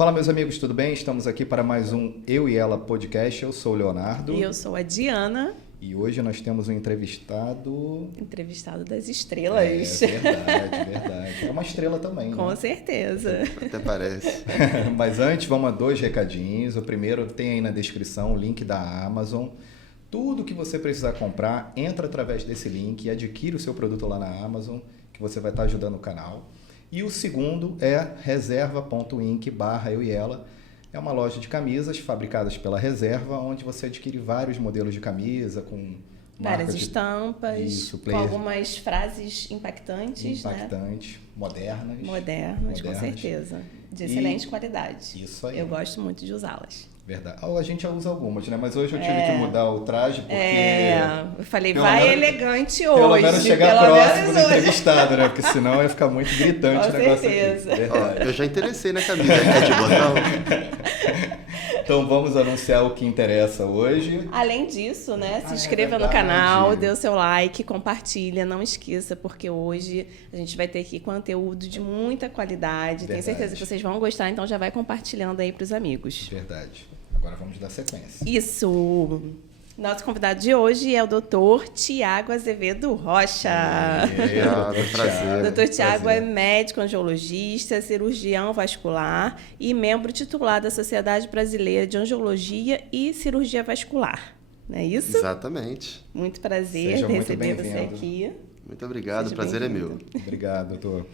Fala, meus amigos, tudo bem? Estamos aqui para mais um Eu e Ela podcast. Eu sou o Leonardo. E eu sou a Diana. E hoje nós temos um entrevistado... Entrevistado das estrelas. É verdade. É uma estrela também, Com né? certeza. Até parece. Mas antes, vamos a 2 recadinhos. O primeiro tem aí na descrição o link da Amazon. Tudo que você precisar comprar, entra através desse link e adquire o seu produto lá na Amazon, que você vai estar ajudando o canal. E o segundo é reserva.inc/eu e ela. É uma loja de camisas fabricadas pela Reserva, onde você adquire vários modelos de camisa com várias estampas, com algumas frases impactantes, né? Modernas, com certeza. De excelente qualidade. Isso aí. Eu gosto muito de usá-las. Verdade. A gente já usa algumas, né? Mas hoje eu tive que mudar o traje porque... eu falei, elegante hoje. Pelo menos chegar próximo do entrevistado, né? Porque senão ia ficar muito gritante o negócio aqui. Ó, eu já interessei na camisa, é de botão. Então vamos anunciar o que interessa hoje. Além disso, né? Se inscreva no canal, dê o seu like, compartilha, não esqueça, porque hoje a gente vai ter aqui conteúdo de muita qualidade. Tenho certeza que vocês vão gostar, então já vai compartilhando aí para os amigos. Verdade. Agora vamos dar sequência. Isso! Nosso convidado de hoje é o Dr. Tiago Azevedo Rocha. Prazer. Dr. Tiago é médico angiologista, cirurgião vascular e membro titular da Sociedade Brasileira de Angiologia e Cirurgia Vascular. Não é isso? Exatamente. Muito prazer receber você aqui. Muito obrigado, o prazer é meu. Obrigado, doutor.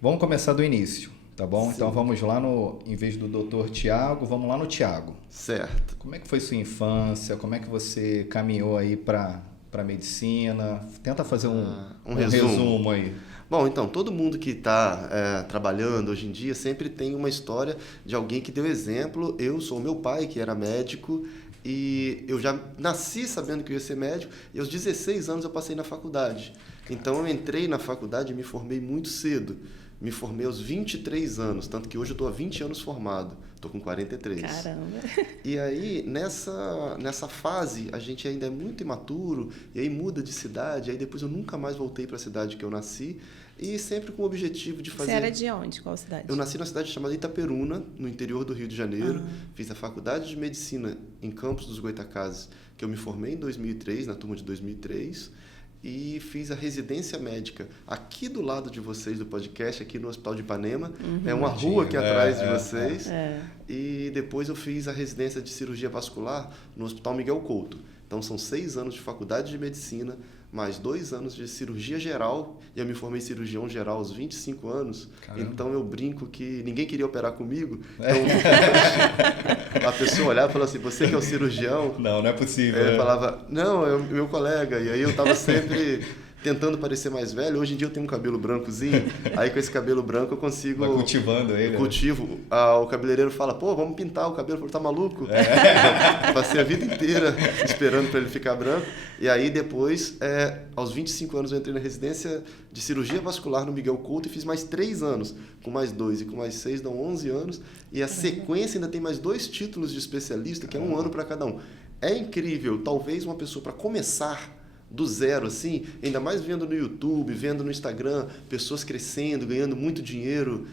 Vamos começar do início. Tá bom? Sim. Então vamos lá em vez do Dr. Tiago, vamos lá no Tiago. Certo. Como é que foi sua infância? Como é que você caminhou aí para medicina? Tenta fazer um resumo aí. Bom, então, todo mundo que está trabalhando hoje em dia sempre tem uma história de alguém que deu exemplo. Eu sou meu pai, que era médico, e eu já nasci sabendo que eu ia ser médico, e aos 16 anos eu passei na faculdade. Então eu entrei na faculdade e me formei muito cedo. Me formei aos 23 anos, tanto que hoje eu estou há 20 anos formado. Estou com 43. Caramba! E aí, nessa fase, a gente ainda é muito imaturo, e aí muda de cidade, aí depois eu nunca mais voltei para a cidade que eu nasci, e sempre com o objetivo de fazer... Você era de onde? Qual cidade? Eu nasci numa cidade chamada Itaperuna, no interior do Rio de Janeiro. Fiz a faculdade de medicina em Campos dos Goytacazes, que eu me formei em 2003, na turma de 2003, e fiz a residência médica aqui do lado de vocês do podcast, aqui no Hospital de Ipanema. É uma rua aqui atrás de vocês. E depois eu fiz a residência de cirurgia vascular no Hospital Miguel Couto. Então são 6 anos de faculdade de medicina, mais 2 anos de cirurgia geral, e eu me formei cirurgião geral aos 25 anos. Caramba. Então eu brinco que ninguém queria operar comigo. Então a pessoa olhava e falava assim, você que é o cirurgião? Não é possível. Eu falava, não, é o meu colega. E aí eu estava sempre tentando parecer mais velho. Hoje em dia eu tenho um cabelo brancozinho, aí com esse cabelo branco eu consigo... Vai cultivando ele. Eu cultivo. O cabeleireiro fala, pô, vamos pintar o cabelo. Eu falo, tá maluco? Passei a vida inteira esperando para ele ficar branco. E aí depois, aos 25 anos eu entrei na residência de cirurgia vascular no Miguel Couto e fiz mais 3 anos. Com mais 2 e com mais 6 dão 11 anos. E a sequência ainda tem mais 2 títulos de especialista, que é 1 ano para cada um. É incrível, talvez uma pessoa para começar do zero, assim, ainda mais vendo no YouTube, vendo no Instagram, pessoas crescendo, ganhando muito dinheiro,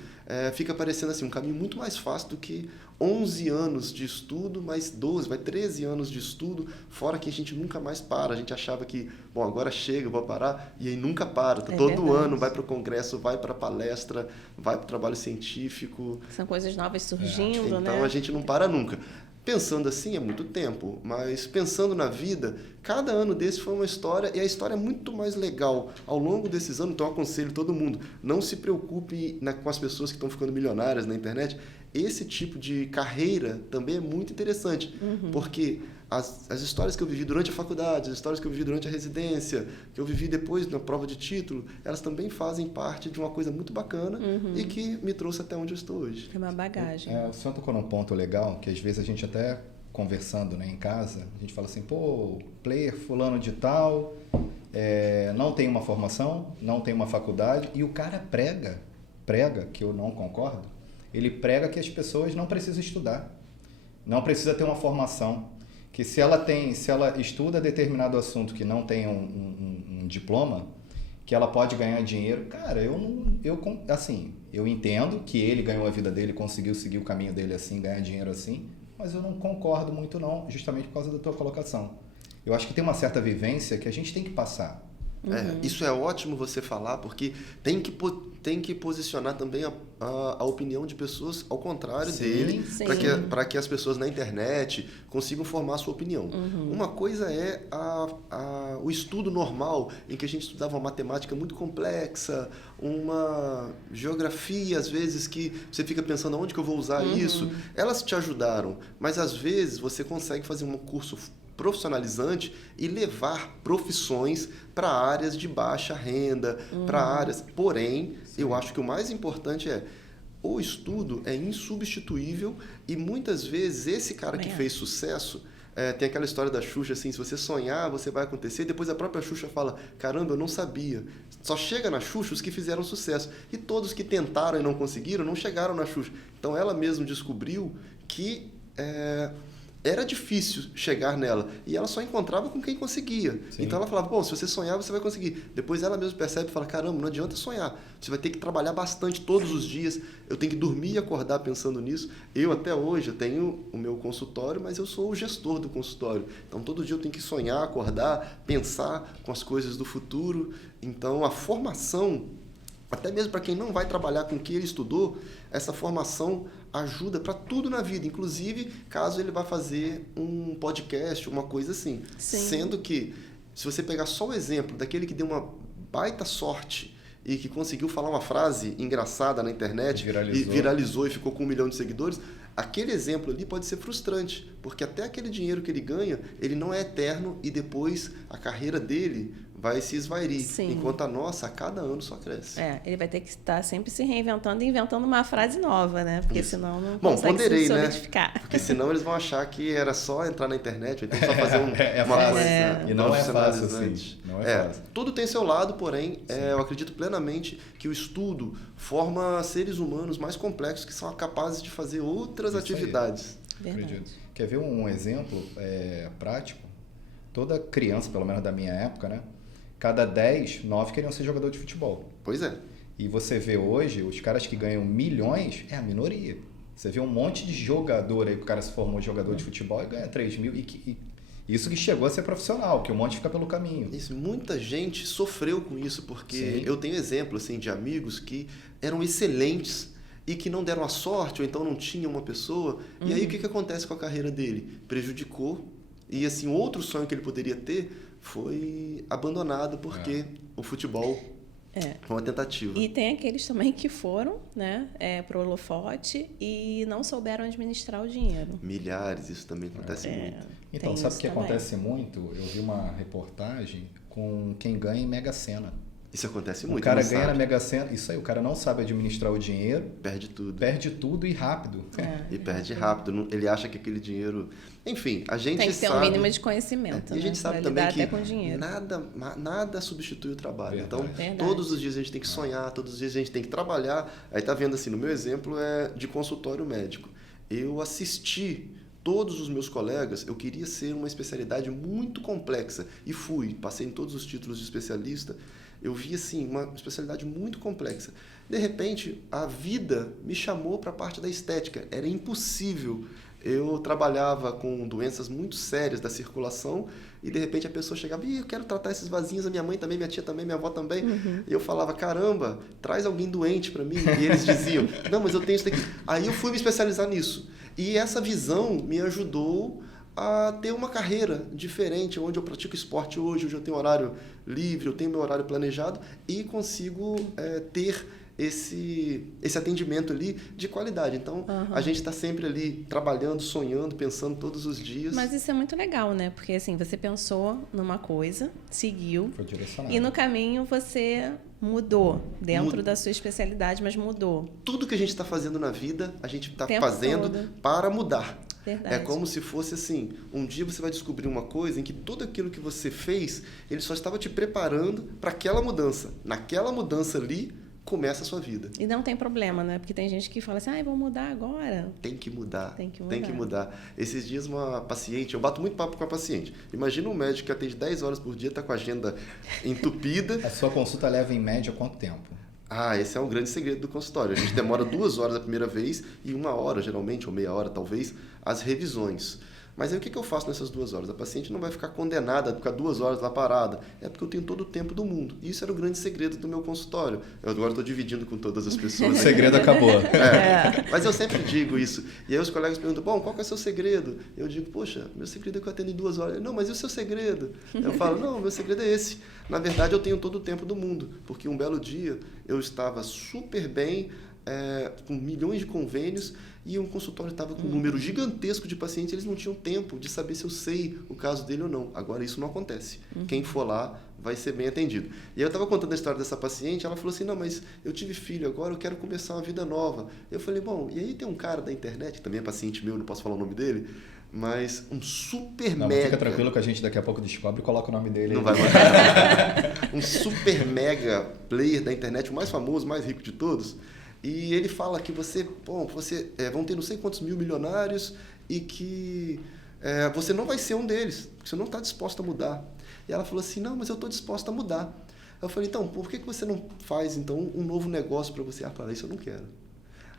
fica parecendo assim, um caminho muito mais fácil do que 11 anos de estudo, mais 12, mais 13 anos de estudo, fora que a gente nunca mais para. A gente achava que, bom, agora chega, vou parar, e aí nunca para. Todo ano vai para o congresso, vai para a palestra, vai para o trabalho científico. São coisas novas surgindo, né? Então a gente não para nunca. Pensando assim é muito tempo, mas pensando na vida, cada ano desse foi uma história, e a história é muito mais legal ao longo desses anos. Então eu aconselho todo mundo, não se preocupe com as pessoas que estão ficando milionárias na internet. Esse tipo de carreira também é muito interessante, porque as histórias que eu vivi durante a faculdade, as histórias que eu vivi durante a residência, que eu vivi depois na prova de título, elas também fazem parte de uma coisa muito bacana e que me trouxe até onde eu estou hoje. É uma bagagem. O senhor tocou num ponto legal, que às vezes a gente até conversando, né, em casa, a gente fala assim, pô, player fulano de tal, não tem uma formação, não tem uma faculdade, e o cara prega, que eu não concordo, ele prega que as pessoas não precisam estudar, não precisa ter uma formação, que se ela estuda determinado assunto que não tem um diploma, que ela pode ganhar dinheiro. Cara, eu entendo que ele ganhou a vida dele, conseguiu seguir o caminho dele assim, ganhar dinheiro assim, mas eu não concordo muito não, justamente por causa da tua colocação. Eu acho que tem uma certa vivência que a gente tem que passar. Isso é ótimo você falar, porque tem que posicionar também a opinião de pessoas ao contrário dele, para que as pessoas na internet consigam formar a sua opinião. Uma coisa é o estudo normal, em que a gente estudava uma matemática muito complexa, uma geografia, às vezes, que você fica pensando onde que eu vou usar isso. Elas te ajudaram, mas às vezes você consegue fazer um curso profissionalizante e levar profissões para áreas de baixa renda, para áreas... Porém, eu acho que o mais importante o estudo é insubstituível e muitas vezes esse cara que fez sucesso... tem aquela história da Xuxa, assim, se você sonhar, você vai acontecer. Depois a própria Xuxa fala, caramba, eu não sabia. Só chega na Xuxa os que fizeram sucesso. E todos que tentaram e não conseguiram, não chegaram na Xuxa. Então ela mesma descobriu que... era difícil chegar nela. E ela só encontrava com quem conseguia. Sim. Então ela falava, bom, se você sonhar, você vai conseguir. Depois ela mesma percebe e fala, caramba, não adianta sonhar. Você vai ter que trabalhar bastante todos os dias. Eu tenho que dormir e acordar pensando nisso. Eu, até hoje, eu tenho o meu consultório, mas eu sou o gestor do consultório. Então, todo dia eu tenho que sonhar, acordar, pensar com as coisas do futuro. Então, a formação, até mesmo para quem não vai trabalhar com o que ele estudou, essa formação ajuda para tudo na vida, inclusive caso ele vá fazer um podcast, uma coisa assim. Sim. Sendo que, se você pegar só o exemplo daquele que deu uma baita sorte e que conseguiu falar uma frase engraçada na internet, viralizou e ficou com 1 milhão de seguidores, aquele exemplo ali pode ser frustrante, porque até aquele dinheiro que ele ganha, ele não é eterno e depois a carreira dele vai se esvairir, enquanto a nossa, a cada ano só cresce. Ele vai ter que estar sempre se reinventando e inventando uma frase nova, né? Porque senão não consegue se solidificar. Né? Porque senão eles vão achar que era só entrar na internet, ou então só fazer uma coisa e não é fácil assim. Não é fácil. Tudo tem seu lado, porém, eu acredito plenamente que o estudo forma seres humanos mais complexos que são capazes de fazer outras atividades. Acredito. Quer ver um exemplo prático? Toda criança, pelo menos da minha época, né? Cada 10, 9 queriam ser jogador de futebol. Pois é. E você vê hoje, os caras que ganham milhões é a minoria. Você vê um monte de jogador aí, que o cara se formou jogador de futebol e ganha 3 mil. E isso que chegou a ser profissional, que um monte fica pelo caminho. Isso, muita gente sofreu com isso, porque eu tenho exemplo assim, de amigos que eram excelentes e que não deram a sorte, ou então não tinham uma pessoa. E aí o que acontece com a carreira dele? Prejudicou. E assim, outro sonho que ele poderia ter foi abandonado porque o futebol foi uma tentativa. E tem aqueles também que foram, né, pro holofote e não souberam administrar o dinheiro. Milhares, isso também acontece muito. Então, sabe o que acontece muito? Eu vi uma reportagem com quem ganha em Mega Sena. Isso acontece muito. O cara ganha na Mega Sena, isso aí, o cara não sabe administrar o dinheiro. Perde tudo. Perde tudo e rápido. E perde rápido. Ele acha que aquele dinheiro... Enfim, a gente sabe... Tem que ter um mínimo de conhecimento, E a gente sabe também que com dinheiro. nada substitui o trabalho. Verdade. Então, todos os dias a gente tem que sonhar, todos os dias a gente tem que trabalhar. Aí tá vendo assim, no meu exemplo é de consultório médico. Eu assisti todos os meus colegas, eu queria ser uma especialidade muito complexa. E fui, passei em todos os títulos de especialista. Eu vi, assim, uma especialidade muito complexa. De repente, a vida me chamou para a parte da estética. Era impossível. Eu trabalhava com doenças muito sérias da circulação e, de repente, a pessoa chegava eu quero tratar esses vasinhos, a minha mãe também, minha tia também, minha avó também. E eu falava, caramba, traz alguém doente para mim. E eles diziam, não, mas eu tenho isso daqui. Aí eu fui me especializar nisso. E essa visão me ajudou a ter uma carreira diferente, onde eu pratico esporte hoje eu tenho horário livre, eu tenho meu horário planejado e consigo ter esse atendimento ali de qualidade. Então, a gente está sempre ali trabalhando, sonhando, pensando todos os dias. Mas isso é muito legal, né? Porque assim, você pensou numa coisa, seguiu, foi direcionado. E no caminho você mudou dentro da sua especialidade, mas mudou. Tudo que a gente está fazendo na vida, a gente está fazendo para mudar. Verdade. É como se fosse assim, um dia você vai descobrir uma coisa em que tudo aquilo que você fez, ele só estava te preparando para aquela mudança. Naquela mudança ali, começa a sua vida. E não tem problema, né? Porque tem gente que fala assim, vou mudar agora. Tem que mudar. Tem que mudar. Esses dias uma paciente, eu bato muito papo com a paciente. Imagina um médico que atende 10 horas por dia, está com a agenda entupida. A sua consulta leva em média quanto tempo? Esse é um grande segredo do consultório. A gente demora 2 horas a primeira vez e 1 hora, geralmente, ou meia hora talvez, as revisões. Mas aí o que eu faço nessas 2 horas? A paciente não vai ficar condenada a ficar 2 horas lá parada. É porque eu tenho todo o tempo do mundo. E isso era o grande segredo do meu consultório. Eu agora estou dividindo com todas as pessoas. O segredo acabou. Mas eu sempre digo isso. E aí os colegas perguntam, bom, qual que é o seu segredo? Eu digo, poxa, meu segredo é que eu atendo em 2 horas. Não, mas e o seu segredo? Eu falo, não, meu segredo é esse. Na verdade, eu tenho todo o tempo do mundo. Porque um belo dia eu estava super bem, com milhões de convênios, e um consultório estava com um número gigantesco de pacientes, eles não tinham tempo de saber se eu sei o caso dele ou não. Agora, isso não acontece. Quem for lá vai ser bem atendido. E aí eu estava contando a história dessa paciente, ela falou assim, não, mas eu tive filho agora, eu quero começar uma vida nova. Eu falei, bom, e aí tem um cara da internet, que também é paciente meu, não posso falar o nome dele, mas um super mega... Fica tranquilo que a gente daqui a pouco descobre e coloca o nome dele. Não vai mandar. Um super mega player da internet, o mais famoso, mais rico de todos. E ele fala que você vão ter não sei quantos mil milionários e que você não vai ser um deles, porque você não está disposto a mudar. E ela falou assim, não, mas eu estou disposta a mudar. Eu falei, então, por que você não faz então um novo negócio para você? Para isso eu não quero.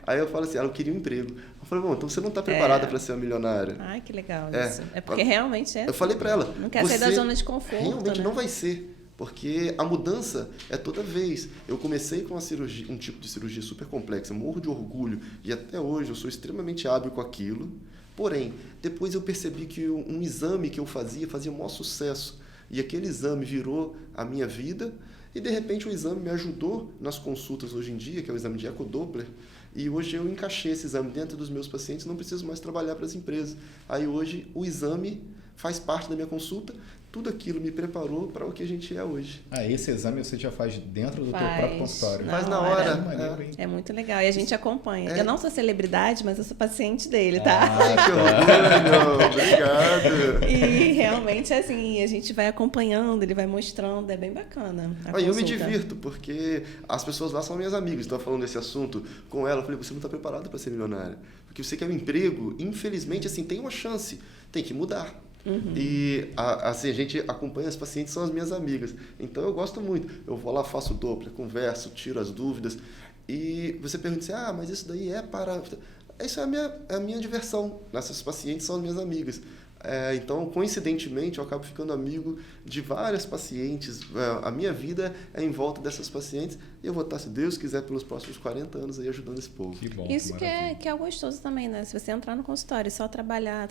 Aí eu falo assim, eu queria um emprego. Eu falei, bom, então você não está preparada para ser uma milionária. Ai, que legal isso. É porque realmente Eu falei para ela, não quer sair da zona de conforto, realmente né? não vai ser. Porque a mudança é toda vez. Eu comecei com uma cirurgia, um tipo de cirurgia super complexa, morro de orgulho, e até hoje eu sou extremamente hábil com aquilo. Porém, depois eu percebi que um exame que eu fazia o maior sucesso. E aquele exame virou a minha vida, e de repente o exame me ajudou nas consultas hoje em dia, que é o exame de ecodoppler, e hoje eu encaixei esse exame dentro dos meus pacientes, não preciso mais trabalhar para as empresas. Aí hoje o exame faz parte da minha consulta, tudo aquilo me preparou para o que a gente é hoje. Esse exame você já faz dentro do teu próprio consultório. Faz na hora. É muito legal. E a gente acompanha. Eu não sou celebridade, mas eu sou paciente dele, tá? Que orgulho! Obrigado! E realmente, assim, a gente vai acompanhando, ele vai mostrando, é bem bacana. Eu me divirto, porque as pessoas lá são minhas amigas. Estava falando desse assunto com ela, eu falei, você não está preparado para ser milionária. Porque você quer um emprego, infelizmente, assim, tem uma chance, tem que mudar. E assim, a gente acompanha as pacientes, são as minhas amigas, então eu gosto muito, eu vou lá, faço Doppler, converso, tiro as dúvidas, e você pergunta assim, mas isso daí isso é a minha diversão, essas pacientes são as minhas amigas. Então, coincidentemente, eu acabo ficando amigo de várias pacientes. A minha vida é em volta dessas pacientes e eu vou estar, se Deus quiser, pelos próximos 40 anos aí ajudando esse povo. Que bom, isso que é gostoso também, né? Se você entrar no consultório e só trabalhar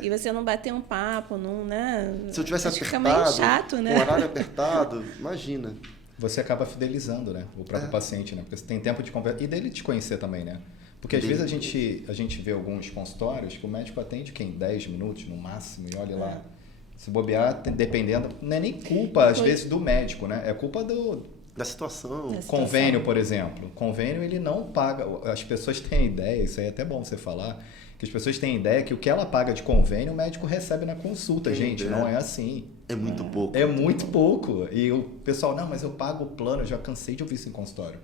e você não bater um papo, não, né? Se eu tivesse fica apertado, meio chato, né? com horário apertado, imagina. Você acaba fidelizando, né? O próprio paciente, né? Porque você tem tempo de conversa e dele te conhecer também, né? Porque às vezes a gente vê alguns consultórios que o médico atende 10 minutos no máximo e olha lá. Se bobear, dependendo, não é nem culpa às vezes do médico, né? É culpa da situação. Convênio, por exemplo. Convênio, ele não paga. As pessoas têm ideia, isso aí é até bom você falar, que as pessoas têm ideia que o que ela paga de convênio o médico recebe na consulta. Gente, não é assim. É muito pouco. É muito pouco. E o pessoal, não, mas eu pago o plano, eu já cansei de ouvir isso em consultório.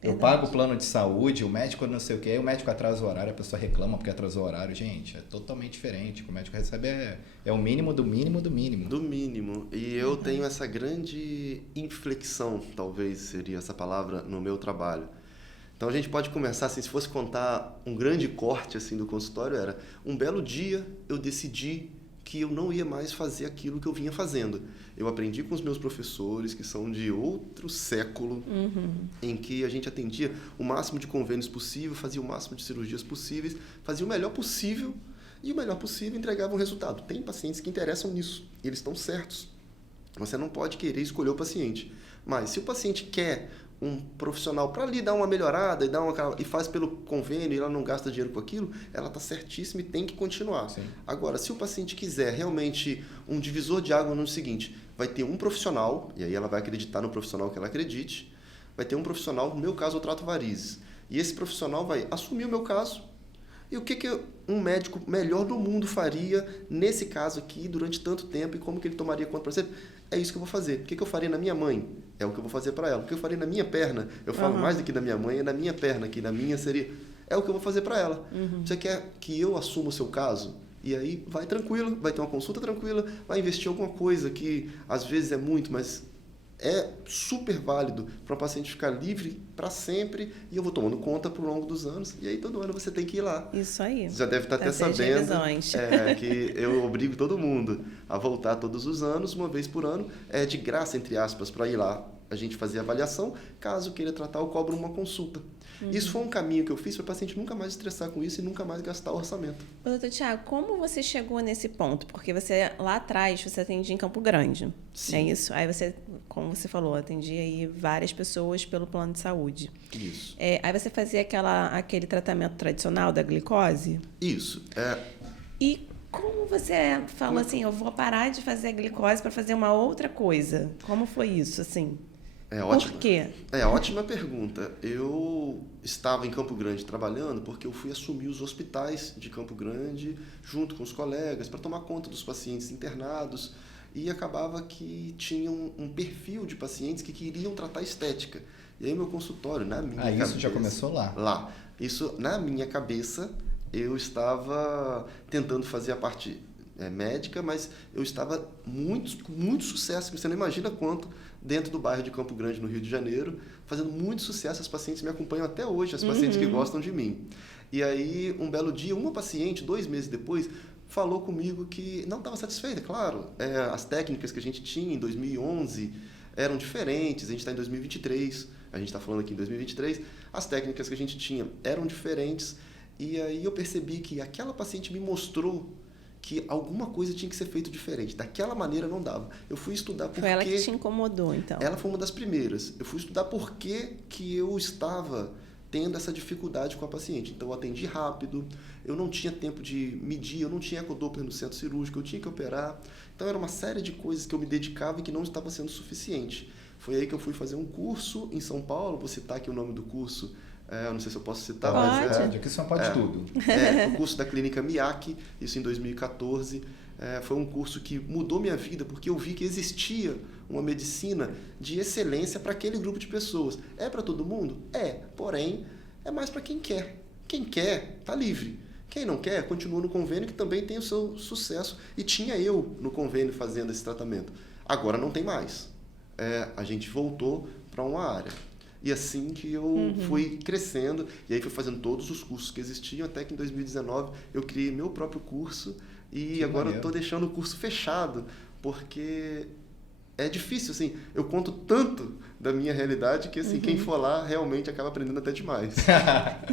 Eu pago o plano de saúde, o médico não sei o quê, aí o médico atrasa o horário, a pessoa reclama porque atrasou o horário. Gente, é totalmente diferente. O que o médico recebe é o mínimo do mínimo do mínimo. Do mínimo. E eu tenho essa grande inflexão, talvez seria essa palavra, no meu trabalho. Então a gente pode começar assim, se fosse contar um grande corte assim do consultório, era um belo dia eu decidi que eu não ia mais fazer aquilo que eu vinha fazendo. Eu aprendi com os meus professores, que são de outro século, em que a gente atendia o máximo de convênios possível, fazia o máximo de cirurgias possíveis, fazia o melhor possível, e o melhor possível entregava um resultado. Tem pacientes que interessam nisso, e eles estão certos. Você não pode querer escolher o paciente. Mas se o paciente quer um profissional para lhe dar uma melhorada e faz pelo convênio e ela não gasta dinheiro com aquilo, ela está certíssima e tem que continuar. Sim. Agora, se o paciente quiser realmente um divisor de água no seguinte, vai ter um profissional, e aí ela vai acreditar no profissional que ela acredite, vai ter um profissional, no meu caso eu trato varizes, e esse profissional vai assumir o meu caso E o que um médico melhor do mundo faria nesse caso aqui durante tanto tempo e como que ele tomaria conta para você? É isso que eu vou fazer. O que eu faria na minha mãe? É o que eu vou fazer para ela. O que eu faria na minha perna? Eu falo mais do que na minha mãe, é na minha perna, que na minha seria... É o que eu vou fazer para ela. Você quer que eu assuma o seu caso? E aí vai tranquilo, vai ter uma consulta tranquila, vai investir em alguma coisa que às vezes é muito, mas é super válido para o paciente ficar livre para sempre e eu vou tomando conta por longo dos anos. E aí todo ano você tem que ir lá. Isso aí. Você já deve estar até sabendo que eu obrigo todo mundo a voltar todos os anos, uma vez por ano. É de graça, entre aspas, para ir lá a gente fazer a avaliação. Caso queira tratar, eu cobro uma consulta. Isso foi um caminho que eu fiz para o paciente nunca mais estressar com isso e nunca mais gastar o orçamento. Doutor Tiago, como você chegou nesse ponto? Porque você, lá atrás, você atendia em Campo Grande, Sim. é isso? Aí você, como você falou, atendia aí várias pessoas pelo plano de saúde. Isso. Aí você fazia aquele tratamento tradicional da glicose? Isso. E como você falou assim, eu vou parar de fazer a glicose para fazer uma outra coisa? Como foi isso, assim? Ótimo. Por quê? Ótima pergunta. Eu estava em Campo Grande trabalhando porque eu fui assumir os hospitais de Campo Grande junto com os colegas para tomar conta dos pacientes internados e acabava que tinha um perfil de pacientes que queriam tratar estética. E aí meu consultório, na minha cabeça... isso já começou lá? Lá. Isso, na minha cabeça, eu estava tentando fazer a parte médica, mas eu estava com muito sucesso, você não imagina quanto, dentro do bairro de Campo Grande, no Rio de Janeiro, fazendo muito sucesso. As pacientes me acompanham até hoje, as pacientes que gostam de mim. E aí, um belo dia, uma paciente, 2 meses depois, falou comigo que não estava satisfeita, claro. As técnicas que a gente tinha em 2011 eram diferentes, a gente está em 2023, a gente está falando aqui em 2023, as técnicas que a gente tinha eram diferentes, e aí eu percebi que aquela paciente me mostrou que alguma coisa tinha que ser feito diferente. Daquela maneira não dava. Eu fui estudar por quê... Foi ela que te incomodou, então? Ela foi uma das primeiras. Eu fui estudar por que eu estava tendo essa dificuldade com a paciente. Então, eu atendi rápido, eu não tinha tempo de medir, eu não tinha ecodoppler no centro cirúrgico, eu tinha que operar. Então, era uma série de coisas que eu me dedicava e que não estava sendo suficiente. Foi aí que eu fui fazer um curso em São Paulo, vou citar aqui o nome do curso, eu não sei se eu posso citar, mas aqui só pode tudo. O curso da Clínica Miyake, isso em 2014. Foi um curso que mudou minha vida, porque eu vi que existia uma medicina de excelência para aquele grupo de pessoas. É para todo mundo? Porém, é mais para quem quer. Quem quer, está livre. Quem não quer, continua no convênio, que também tem o seu sucesso. E tinha eu no convênio fazendo esse tratamento. Agora não tem mais. A gente voltou para uma área. E assim que eu fui crescendo, e aí fui fazendo todos os cursos que existiam, até que em 2019 eu criei meu próprio curso, e que agora maneiro. eu estou deixando o curso fechado, porque é difícil, assim, eu conto tanto da minha realidade que, assim, quem for lá realmente acaba aprendendo até demais.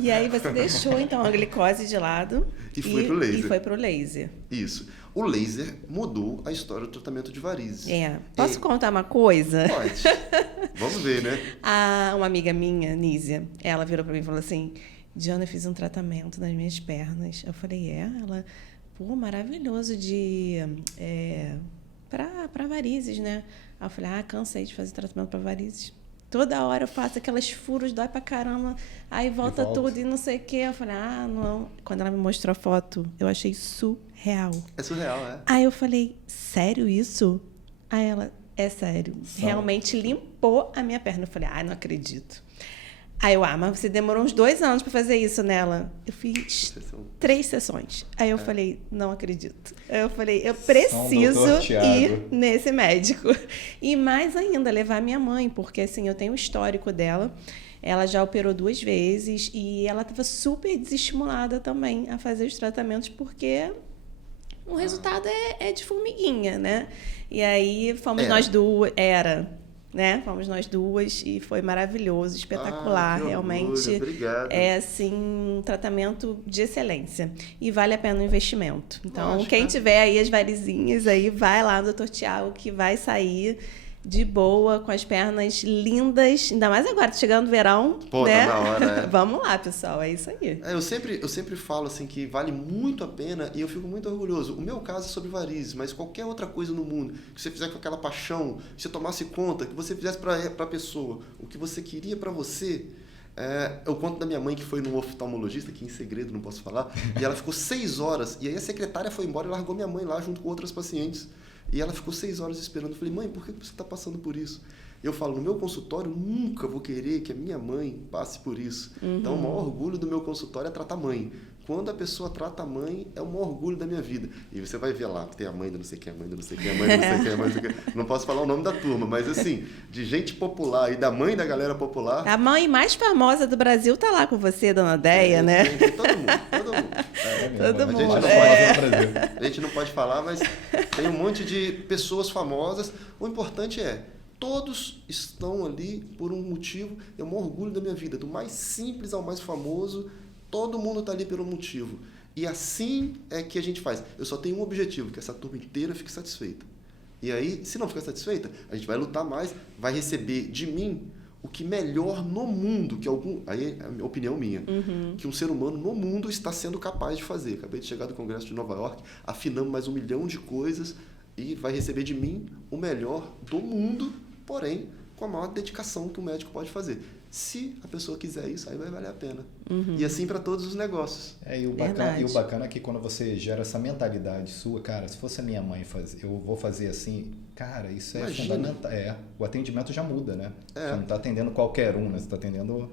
E aí você deixou, então, a glicose de lado E foi pro laser. E foi pro laser. Isso. O laser mudou a história do tratamento de varizes. Posso contar uma coisa? Pode. Vamos ver, né? Uma amiga minha, Nízia, ela virou pra mim e falou assim, Diana, eu fiz um tratamento nas minhas pernas. Eu falei, Ela, pô, maravilhoso para varizes, né? Aí eu falei, cansei de fazer tratamento para varizes. Toda hora eu faço aquelas furos, dói pra caramba, aí volta tudo e não sei o quê. Eu falei, não. Quando ela me mostrou a foto, eu achei surreal. É surreal, Aí eu falei, sério isso? Aí ela, é sério. Realmente limpou a minha perna. Eu falei, não acredito. Aí eu, mas você demorou uns 2 anos para fazer isso nela. Eu fiz 3 sessões. Aí eu falei, não acredito. Eu falei, eu preciso ir nesse médico. E mais ainda, levar minha mãe, porque assim, eu tenho o histórico dela. Ela já operou 2 vezes e ela estava super desestimulada também a fazer os tratamentos, porque o resultado é de formiguinha, né? E aí fomos nós duas, né? Fomos nós duas e foi maravilhoso, espetacular, realmente. Obrigado. É assim um tratamento de excelência e vale a pena o investimento. Então, quem tiver aí as varizinhas aí, vai lá no Dr. Tiago que vai sair de boa, com as pernas lindas, ainda mais agora, tá chegando o verão, né? Tá na hora, Vamos lá, pessoal, é isso aí. Eu sempre falo assim que vale muito a pena e eu fico muito orgulhoso. O meu caso é sobre varizes, mas qualquer outra coisa no mundo que você fizer com aquela paixão, que você tomasse conta, que você fizesse para a pessoa o que você queria para você, Eu conto da minha mãe que foi no oftalmologista, que em segredo não posso falar, e ela ficou 6 horas, e aí a secretária foi embora e largou minha mãe lá junto com outras pacientes. E ela ficou 6 horas esperando. Eu falei, mãe, por que você está passando por isso? Eu falo, no meu consultório, nunca vou querer que a minha mãe passe por isso. Então, o maior orgulho do meu consultório é tratar a mãe. Quando a pessoa trata a mãe, é o maior orgulho da minha vida. E você vai ver lá, tem a mãe do não sei quem, a mãe do não sei quem, a mãe do não sei quem, a mãe do não sei quem. Não posso falar o nome da turma, mas assim, de gente popular e da mãe da galera popular... A mãe mais famosa do Brasil tá lá com você, dona Deia, né? Tem todo mundo. Todo mundo. A gente não pode falar, mas tem um monte de pessoas famosas. O importante é, todos estão ali por um motivo, é o maior orgulho da minha vida, do mais simples ao mais famoso, todo mundo está ali pelo motivo. E assim é que a gente faz. Eu só tenho um objetivo, que essa turma inteira fique satisfeita. E aí, se não ficar satisfeita, a gente vai lutar mais, vai receber de mim o que melhor no mundo, aí é a opinião minha, que um ser humano no mundo está sendo capaz de fazer. Acabei de chegar do Congresso de Nova York, afinamos mais 1 milhão de coisas e vai receber de mim o melhor do mundo, porém, com a maior dedicação que um médico pode fazer. Se a pessoa quiser isso, aí vai valer a pena. E assim para todos os negócios. E o bacana é que quando você gera essa mentalidade sua, cara, se fosse a minha mãe fazer, eu vou fazer assim, cara, isso é fundamental. O atendimento já muda, né? Você não está atendendo qualquer um, né? Você está atendendo...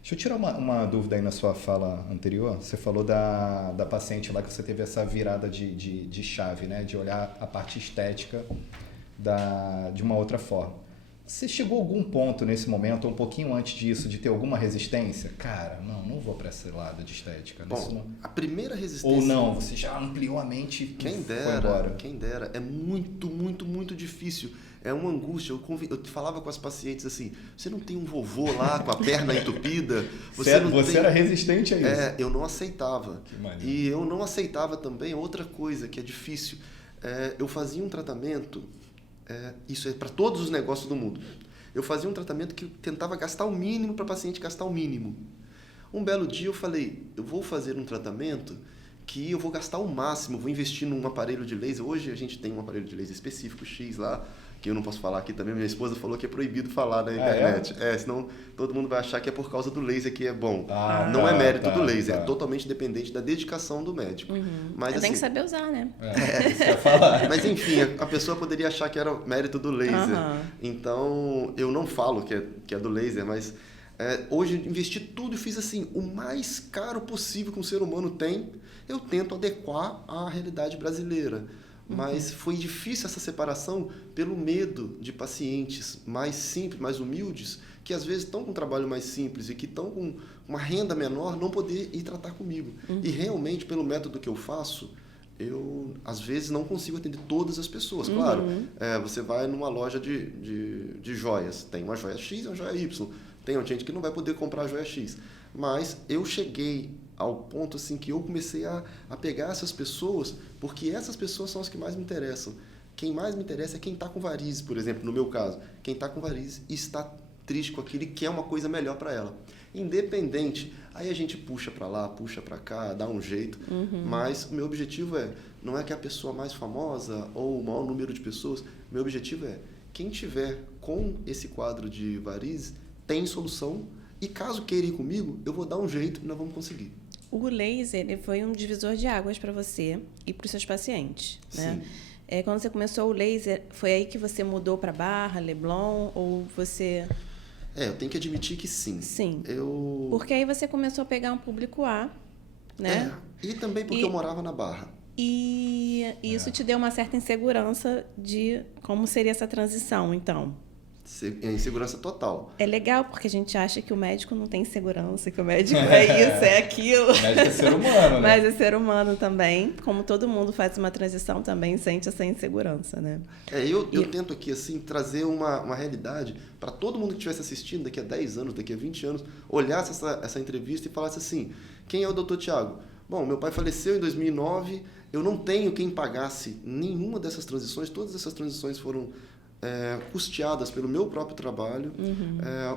Deixa eu tirar uma dúvida aí na sua fala anterior. Você falou da paciente lá que você teve essa virada de chave, né? De olhar a parte estética de uma outra forma. Você chegou a algum ponto nesse momento, ou um pouquinho antes disso, de ter alguma resistência? Cara, não vou para esse lado de estética. Bom, a primeira resistência... Ou não, você já ampliou a mente e foi embora. Quem dera. É muito, muito, muito difícil. É uma angústia. Eu falava com as pacientes assim, você não tem um vovô lá com a perna entupida? Você era resistente a isso? Eu não aceitava. E eu não aceitava também outra coisa que é difícil. Eu fazia um tratamento... isso é para todos os negócios do mundo. Eu fazia um tratamento que tentava gastar o mínimo para o paciente gastar o mínimo. Um belo dia eu falei, eu vou fazer um tratamento que eu vou gastar o máximo, vou investir num aparelho de laser. Hoje a gente tem um aparelho de laser específico, X lá, que eu não posso falar aqui também. Minha esposa falou que é proibido falar na internet. Senão todo mundo vai achar que é por causa do laser que é bom. Não é mérito do laser, é totalmente dependente da dedicação do médico. Mas, tem que saber usar, né? Isso que eu ia falar. Mas enfim, a pessoa poderia achar que era mérito do laser. Então, eu não falo que é do laser, mas hoje eu investi tudo e fiz assim, o mais caro possível que um ser humano tem, eu tento adequar à realidade brasileira. Mas foi difícil essa separação pelo medo de pacientes mais simples, mais humildes, que às vezes estão com um trabalho mais simples e que estão com uma renda menor, não poder ir tratar comigo. E realmente, pelo método que eu faço, eu às vezes não consigo atender todas as pessoas. Claro, você vai numa loja de joias, tem uma joia X e uma joia Y. Tem gente que não vai poder comprar a joia X. Mas eu cheguei ao ponto assim que eu comecei a pegar essas pessoas, porque essas pessoas são as que mais me interessam. Quem mais me interessa é quem está com varizes, por exemplo, no meu caso. Quem está com varizes e está triste com aquilo e quer uma coisa melhor para ela. Independente, aí a gente puxa para lá, puxa para cá, dá um jeito. Mas o meu objetivo não é que a pessoa mais famosa ou o maior número de pessoas, meu objetivo é quem tiver com esse quadro de varizes tem solução e caso queira ir comigo, eu vou dar um jeito e nós vamos conseguir. O laser ele foi um divisor de águas para você e para os seus pacientes, né? Quando você começou o laser, foi aí que você mudou para Barra, Leblon, ou você... Eu tenho que admitir que sim. Sim, porque aí você começou a pegar um público A, né? E também porque eu morava na Barra. E isso te deu uma certa insegurança de como seria essa transição, então. Insegurança total. É legal porque a gente acha que o médico não tem insegurança, que o médico é isso, é aquilo. O médico é ser humano, né? Mas é ser humano também. Como todo mundo faz uma transição, também sente essa insegurança, né? Eu tento aqui, assim, trazer uma realidade para todo mundo que estivesse assistindo daqui a 10 anos, daqui a 20 anos, olhasse essa entrevista e falasse assim, quem é o Dr. Tiago? Bom, meu pai faleceu em 2009, eu não tenho quem pagasse nenhuma dessas transições, todas essas transições foram... custeadas pelo meu próprio trabalho.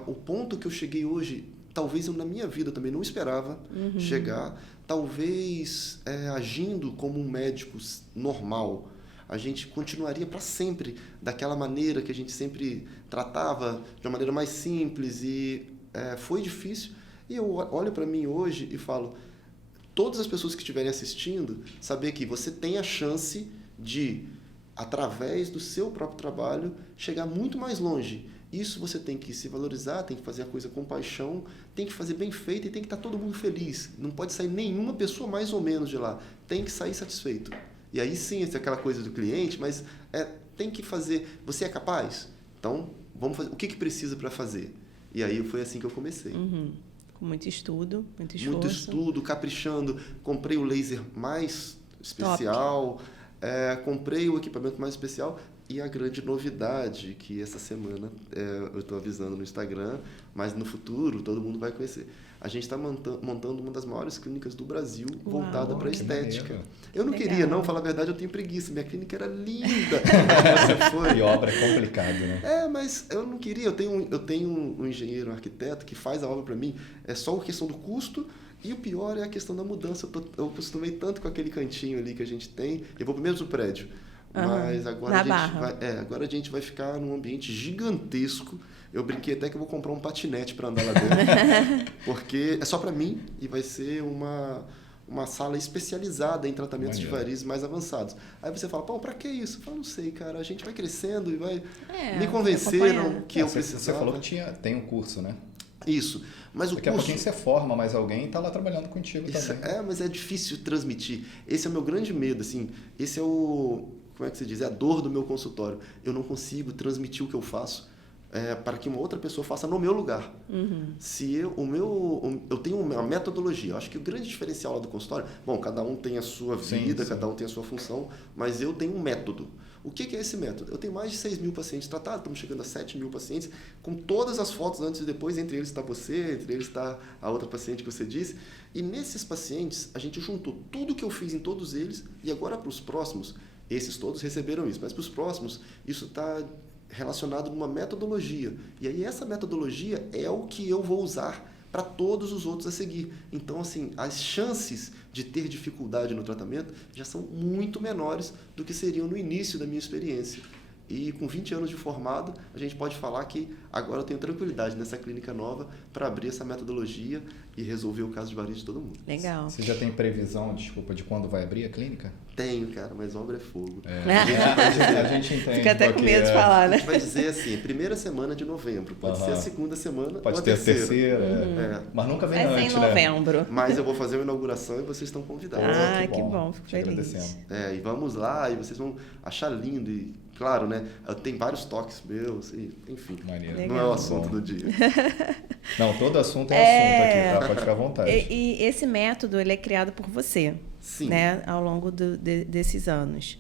O ponto que eu cheguei hoje, talvez eu na minha vida também não esperava chegar, talvez agindo como um médico normal, a gente continuaria para sempre daquela maneira que a gente sempre tratava, de uma maneira mais simples e foi difícil. E eu olho para mim hoje e falo, todas as pessoas que estiverem assistindo, saber que você tem a chance de, através do seu próprio trabalho, chegar muito mais longe. Isso você tem que se valorizar, tem que fazer a coisa com paixão, tem que fazer bem feito e tem que estar todo mundo feliz. Não pode sair nenhuma pessoa mais ou menos de lá. Tem que sair satisfeito. E aí sim, essa é aquela coisa do cliente, mas tem que fazer. Você é capaz? Então, vamos fazer. O que precisa para fazer? E aí foi assim que eu comecei. Com muito estudo, muito esforço. Muito estudo, caprichando. Comprei o laser mais especial, comprei o equipamento mais especial. E a grande novidade, que essa semana eu estou avisando no Instagram, mas no futuro todo mundo vai conhecer. A gente está montando uma das maiores clínicas do Brasil, voltada para estética. Maneiro. Eu não queria, não, falar a verdade, eu tenho preguiça. Minha clínica era linda. Você foi. E obra é complicado, né? Mas eu não queria. Eu tenho um engenheiro, um arquiteto, que faz a obra para mim. É só a questão do custo. E o pior é a questão da mudança. Eu acostumei tanto com aquele cantinho ali que a gente tem. Eu vou para o mesmo prédio. Mas agora agora a gente vai ficar num ambiente gigantesco. Eu brinquei até que eu vou comprar um patinete para andar lá dentro. Porque é só para mim e vai ser uma sala especializada em tratamentos de varizes mais avançados. Aí você fala, para que isso? Eu falo, não sei, cara. A gente vai crescendo e vai... Me convenceram que eu precisava. Você falou que tem um curso, né? Isso. Mas Daqui a pouquinho você forma mais alguém e está lá trabalhando contigo também. Mas é difícil transmitir. Esse é o meu grande medo, assim. Esse é como é que se diz? É a dor do meu consultório. Eu não consigo transmitir o que eu faço para que uma outra pessoa faça no meu lugar. Se eu tenho uma metodologia. Eu acho que o grande diferencial lá do consultório... Bom, cada um tem a sua vida, cada um tem a sua função, mas eu tenho um método. O que é esse método? Eu tenho mais de 6 mil pacientes tratados, estamos chegando a 7 mil pacientes, com todas as fotos antes e depois, entre eles está você, entre eles está a outra paciente que você disse. E nesses pacientes, a gente juntou tudo que eu fiz em todos eles, e agora para os próximos, esses todos receberam isso, mas para os próximos, isso está relacionado numa metodologia. E aí essa metodologia é o que eu vou usar para todos os outros a seguir. Então, assim, as chances de ter dificuldade no tratamento já são muito menores do que seriam no início da minha experiência. E com 20 anos de formado, a gente pode falar que agora eu tenho tranquilidade nessa clínica nova para abrir essa metodologia e resolver o caso de varizes de todo mundo. Legal. Você já tem previsão, de quando vai abrir a clínica? Tenho, cara, mas obra é fogo. A gente entende. Fica até com medo de falar, né? A gente vai dizer assim, primeira semana de novembro. Pode ser a segunda semana pode ou a ter terceira. a terceira. Mas nunca vem antes, né? Vai ser em novembro. Mas eu vou fazer uma inauguração e vocês estão convidados. Que bom. Fico feliz. Agradecendo. E vamos lá, e vocês vão achar lindo. E, claro, né? Tem vários toques meus, enfim. Maneiro. Não é o assunto do dia. Não, todo assunto é assunto aqui, tá? Pode ficar à vontade. E esse método, ele é criado por você, Sim. Né? Ao longo desses anos.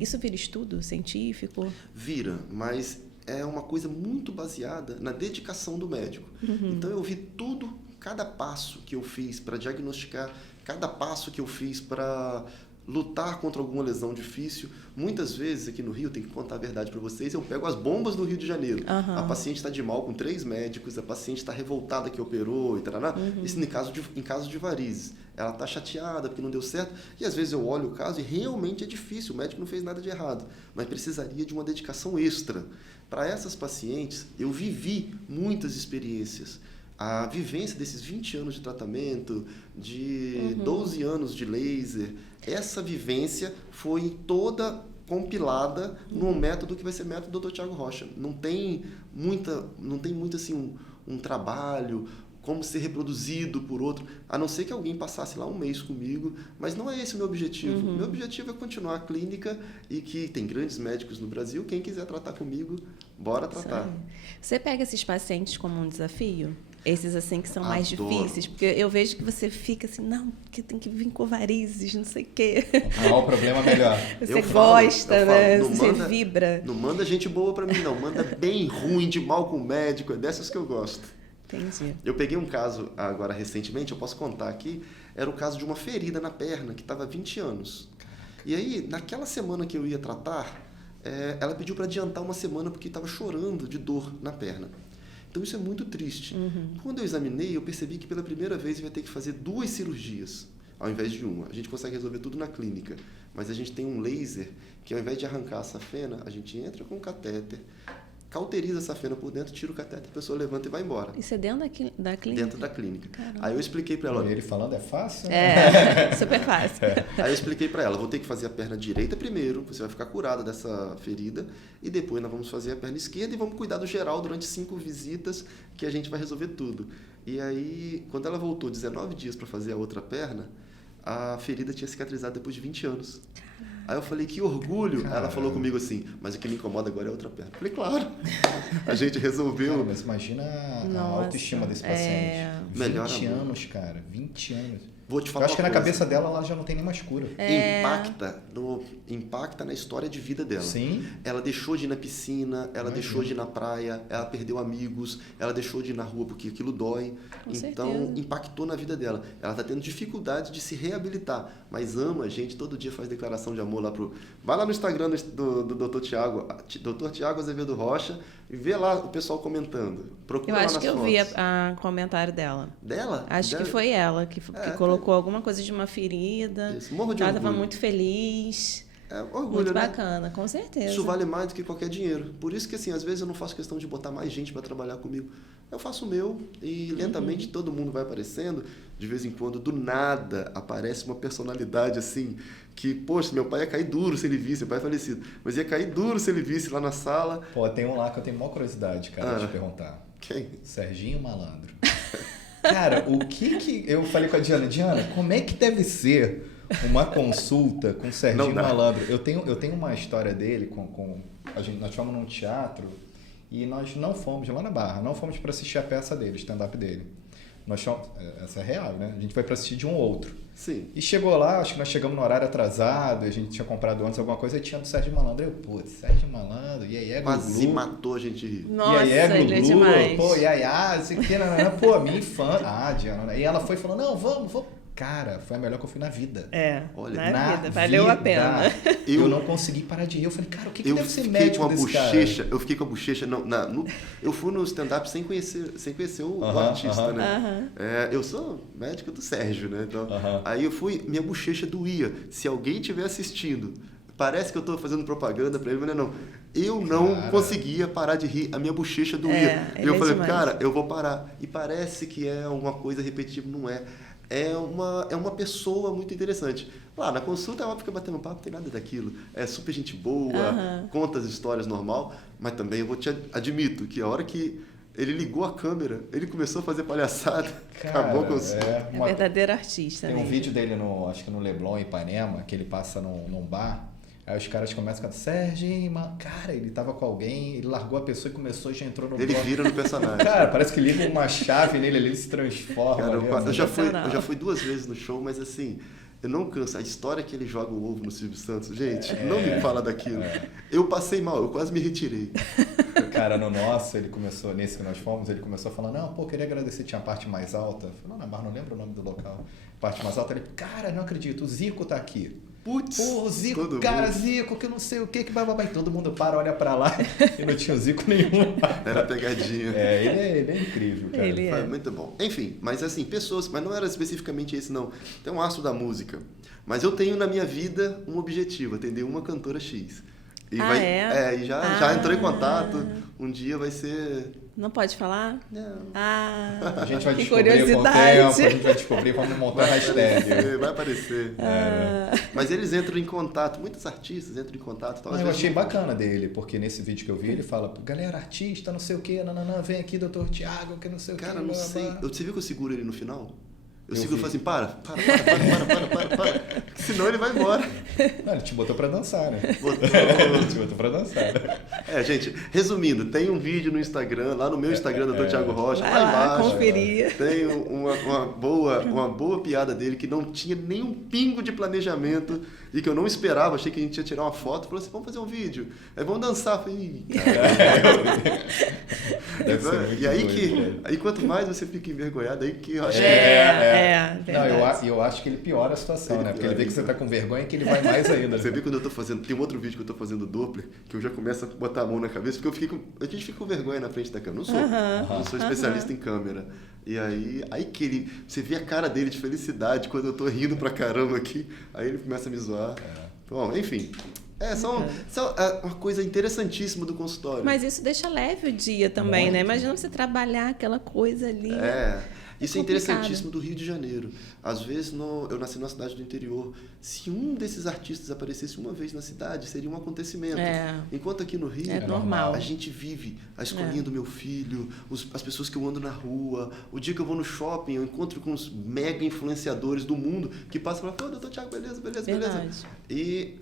Isso vira estudo científico? Vira, mas é uma coisa muito baseada na dedicação do médico. Então, eu vi tudo, cada passo que eu fiz para diagnosticar, cada passo que eu fiz para lutar contra alguma lesão difícil. Muitas vezes aqui no Rio, tenho que contar a verdade para vocês, eu pego as bombas do Rio de Janeiro. A paciente está de mal com 3 médicos, a paciente está revoltada que operou e tal. Isso em caso de varizes. Ela está chateada porque não deu certo. E às vezes eu olho o caso e realmente é difícil, o médico não fez nada de errado, mas precisaria de uma dedicação extra. Para essas pacientes, eu vivi muitas experiências. A vivência desses 20 anos de tratamento, de 12 anos de laser, essa vivência foi toda compilada num método que vai ser método do Dr. Thiago Rocha. Não tem muito assim, um trabalho, como ser reproduzido por outro, a não ser que alguém passasse lá um mês comigo, mas não é esse o meu objetivo. Meu objetivo é continuar a clínica e que tem grandes médicos no Brasil, quem quiser tratar comigo, bora tratar. Você pega esses pacientes como um desafio? Esses, assim, que são mais Adoro. difíceis? Porque eu vejo que você fica assim, não, porque tem que vir com varizes, não sei o quê. O problema é melhor. Você gosta, né? Você vibra. Não manda gente boa pra mim, não. Manda bem ruim, de mal com o médico. É dessas que eu gosto. Entendi. Eu peguei um caso agora recentemente, eu posso contar aqui, era o caso de uma ferida na perna, que estava há 20 anos. E aí, naquela semana que eu ia tratar, ela pediu para adiantar uma semana porque estava chorando de dor na perna. Então isso é muito triste. Quando eu examinei, eu percebi que pela primeira vez eu ia ter que fazer 2 cirurgias, ao invés de uma. A gente consegue resolver tudo na clínica, mas a gente tem um laser que ao invés de arrancar a safena, a gente entra com um catéter, cauteriza a safena por dentro, tira o catéter, a pessoa levanta e vai embora. Isso é dentro da clínica? Dentro da clínica. Caramba. Aí eu expliquei para ela... Ele falando é fácil? Super fácil. Aí eu expliquei para ela, vou ter que fazer a perna direita primeiro, você vai ficar curada dessa ferida, e depois nós vamos fazer a perna esquerda e vamos cuidar do geral durante 5 visitas, que a gente vai resolver tudo. E aí, quando ela voltou 19 dias para fazer a outra perna, a ferida tinha cicatrizado depois de 20 anos. Aí eu falei, que orgulho. Caramba. Ela falou comigo assim, mas o que me incomoda agora é a outra perna. Eu falei, claro. A gente resolveu. Cara, mas imagina a autoestima desse paciente. 20 anos, cara. 20 anos. Vou te falar eu acho que na cabeça dela ela já não tem nem mais cura. Impacta na história de vida dela. Sim. Ela deixou de ir na piscina, ela deixou de ir na praia, ela perdeu amigos, ela deixou de ir na rua porque aquilo dói. Com então, certeza. impactou na vida dela. Ela está tendo dificuldade de se reabilitar, mas ama a gente, todo dia faz declaração de amor lá pro... Vai lá no Instagram do Dr. Tiago, Dr. Tiago Azevedo Rocha, e vê lá o pessoal comentando. Procura eu lá acho nas que eu fotos. vi o comentário dela. Dela? Acho que foi ela que colocou alguma coisa de uma ferida. Isso, morro de ela orgulho. estava muito feliz. Orgulho, muito né? bacana, com certeza. Isso vale mais do que qualquer dinheiro. Por isso que, assim, às vezes eu não faço questão de botar mais gente para trabalhar comigo. Eu faço o meu e lentamente todo mundo vai aparecendo. De vez em quando, do nada, aparece uma personalidade assim, que, poxa, meu pai ia cair duro se ele visse, meu pai é falecido, mas ia cair duro se ele visse lá na sala. Pô, tem um lá que eu tenho maior curiosidade, cara, de te perguntar. Quem? Serginho Malandro. Cara, o que eu falei com a Diana, como é que deve ser uma consulta com o Serginho Malandro? Eu tenho uma história dele nós fomos num teatro e nós não fomos lá na Barra, não fomos para assistir a peça dele, o stand-up dele. Nós fomos, essa é real, né? A gente foi para assistir de um outro. Sim. E chegou lá, acho que nós chegamos no horário atrasado, a gente tinha comprado antes alguma coisa e tinha do Sérgio Malandro. Putz, Sérgio Malandro, e aí é quase matou a gente rir. Nossa, e aí é ele é demais. Pô, e aí, sei que, pô, minha infância. Diana, e ela foi falando, não, vamos. Cara, foi a melhor que eu fui na vida. Olha, na vida, valeu a pena. Eu não consegui parar de rir. Eu falei, cara, o que deve ser médico desse cara? Eu fiquei com a bochecha... eu fui no stand-up sem conhecer o artista, né? Eu sou médico do Sérgio, né? Então, aí eu fui, minha bochecha doía. Se alguém estiver assistindo, parece que eu estou fazendo propaganda para ele, mas não. Eu não conseguia parar de rir, a minha bochecha doía. Eu falei, cara, eu vou parar. E parece que é uma coisa repetitiva, não é. É uma pessoa muito interessante. Lá, na consulta ela fica batendo papo, não tem nada daquilo. É super gente boa, conta as histórias normal, mas também eu admito que a hora que ele ligou a câmera, ele começou a fazer palhaçada, acabou com isso. É verdadeiro artista. Tem um vídeo dele, acho que no Leblon, em Ipanema, que ele passa num bar. Aí os caras começam a cantar, Serginho, cara, ele tava com alguém, ele largou a pessoa e começou e já entrou no Ele vira no personagem. Cara, parece que liga uma chave nele ali, ele se transforma. Cara, eu já fui 2 vezes no show, mas assim, eu não canso. A história que ele joga o ovo no Silvio Santos, gente, não me fala daquilo. Eu passei mal, eu quase me retirei. Cara, no nosso, ele começou, nesse que nós fomos, ele começou a falar, não, pô, queria agradecer, tinha a parte mais alta. Eu falei, não, mas não lembro o nome do local. Parte mais alta, ele, cara, não acredito, o Zico tá aqui. Putz, pô, Zico, cara, Zico, que não sei o que bababá. Todo mundo para, olha pra lá e não tinha o Zico nenhum. Era pegadinha. Ele é incrível, cara. Foi muito bom. Enfim, mas assim, pessoas, mas não era especificamente esse, não. Tem um astro da música. Mas eu tenho na minha vida um objetivo, atender uma cantora X. E e já entrou em contato. Um dia vai ser... Não pode falar? Não. A gente vai descobrir com o tempo, a gente vai descobrir, vamos montar a hashtag. Vai aparecer. Mas eles entram em contato, muitos artistas entram em contato. Eu achei bacana dele, porque nesse vídeo que eu vi, ele fala, galera, artista, não sei o quê, vem aqui, doutor Tiago, que não sei o quê. Cara, não sei. Você viu que eu seguro ele no final? Eu seguro e falo assim, para. Senão ele vai embora. Não, ele te botou pra dançar, né? Ele te botou pra dançar. Gente, resumindo, tem um vídeo no Instagram, lá no meu Instagram, Dr. Tiago Rocha, lá embaixo. Conferir. Tem uma boa piada dele que não tinha nenhum pingo de planejamento e que eu não esperava, achei que a gente ia tirar uma foto, falou assim, vamos fazer um vídeo, aí vamos dançar. Eu falei, e aí quanto mais você fica envergonhado, aí que eu acho eu acho que ele piora a situação, né? Porque ele vê que você tá com vergonha que ele vai mais ainda. Você vê quando eu tô fazendo... Tem um outro vídeo que eu tô fazendo Doppler, que eu já começo a botar a mão na cabeça, porque a gente fica com vergonha na frente da câmera. Não sou especialista em câmera. E aí que você vê a cara dele de felicidade quando eu tô rindo pra caramba aqui, aí ele começa a me zoar. Bom, enfim, São uma coisa interessantíssima do consultório. Mas isso deixa leve o dia também, né? Imagina você trabalhar aquela coisa ali. Isso é interessantíssimo do Rio de Janeiro. Às vezes, eu nasci numa cidade do interior. Se um desses artistas aparecesse uma vez na cidade, seria um acontecimento. Enquanto aqui no Rio, normal. A gente vive a escolinha do meu filho, as pessoas que eu ando na rua. O dia que eu vou no shopping, eu encontro com os mega influenciadores do mundo que passam e falam, doutor Thiago, beleza. E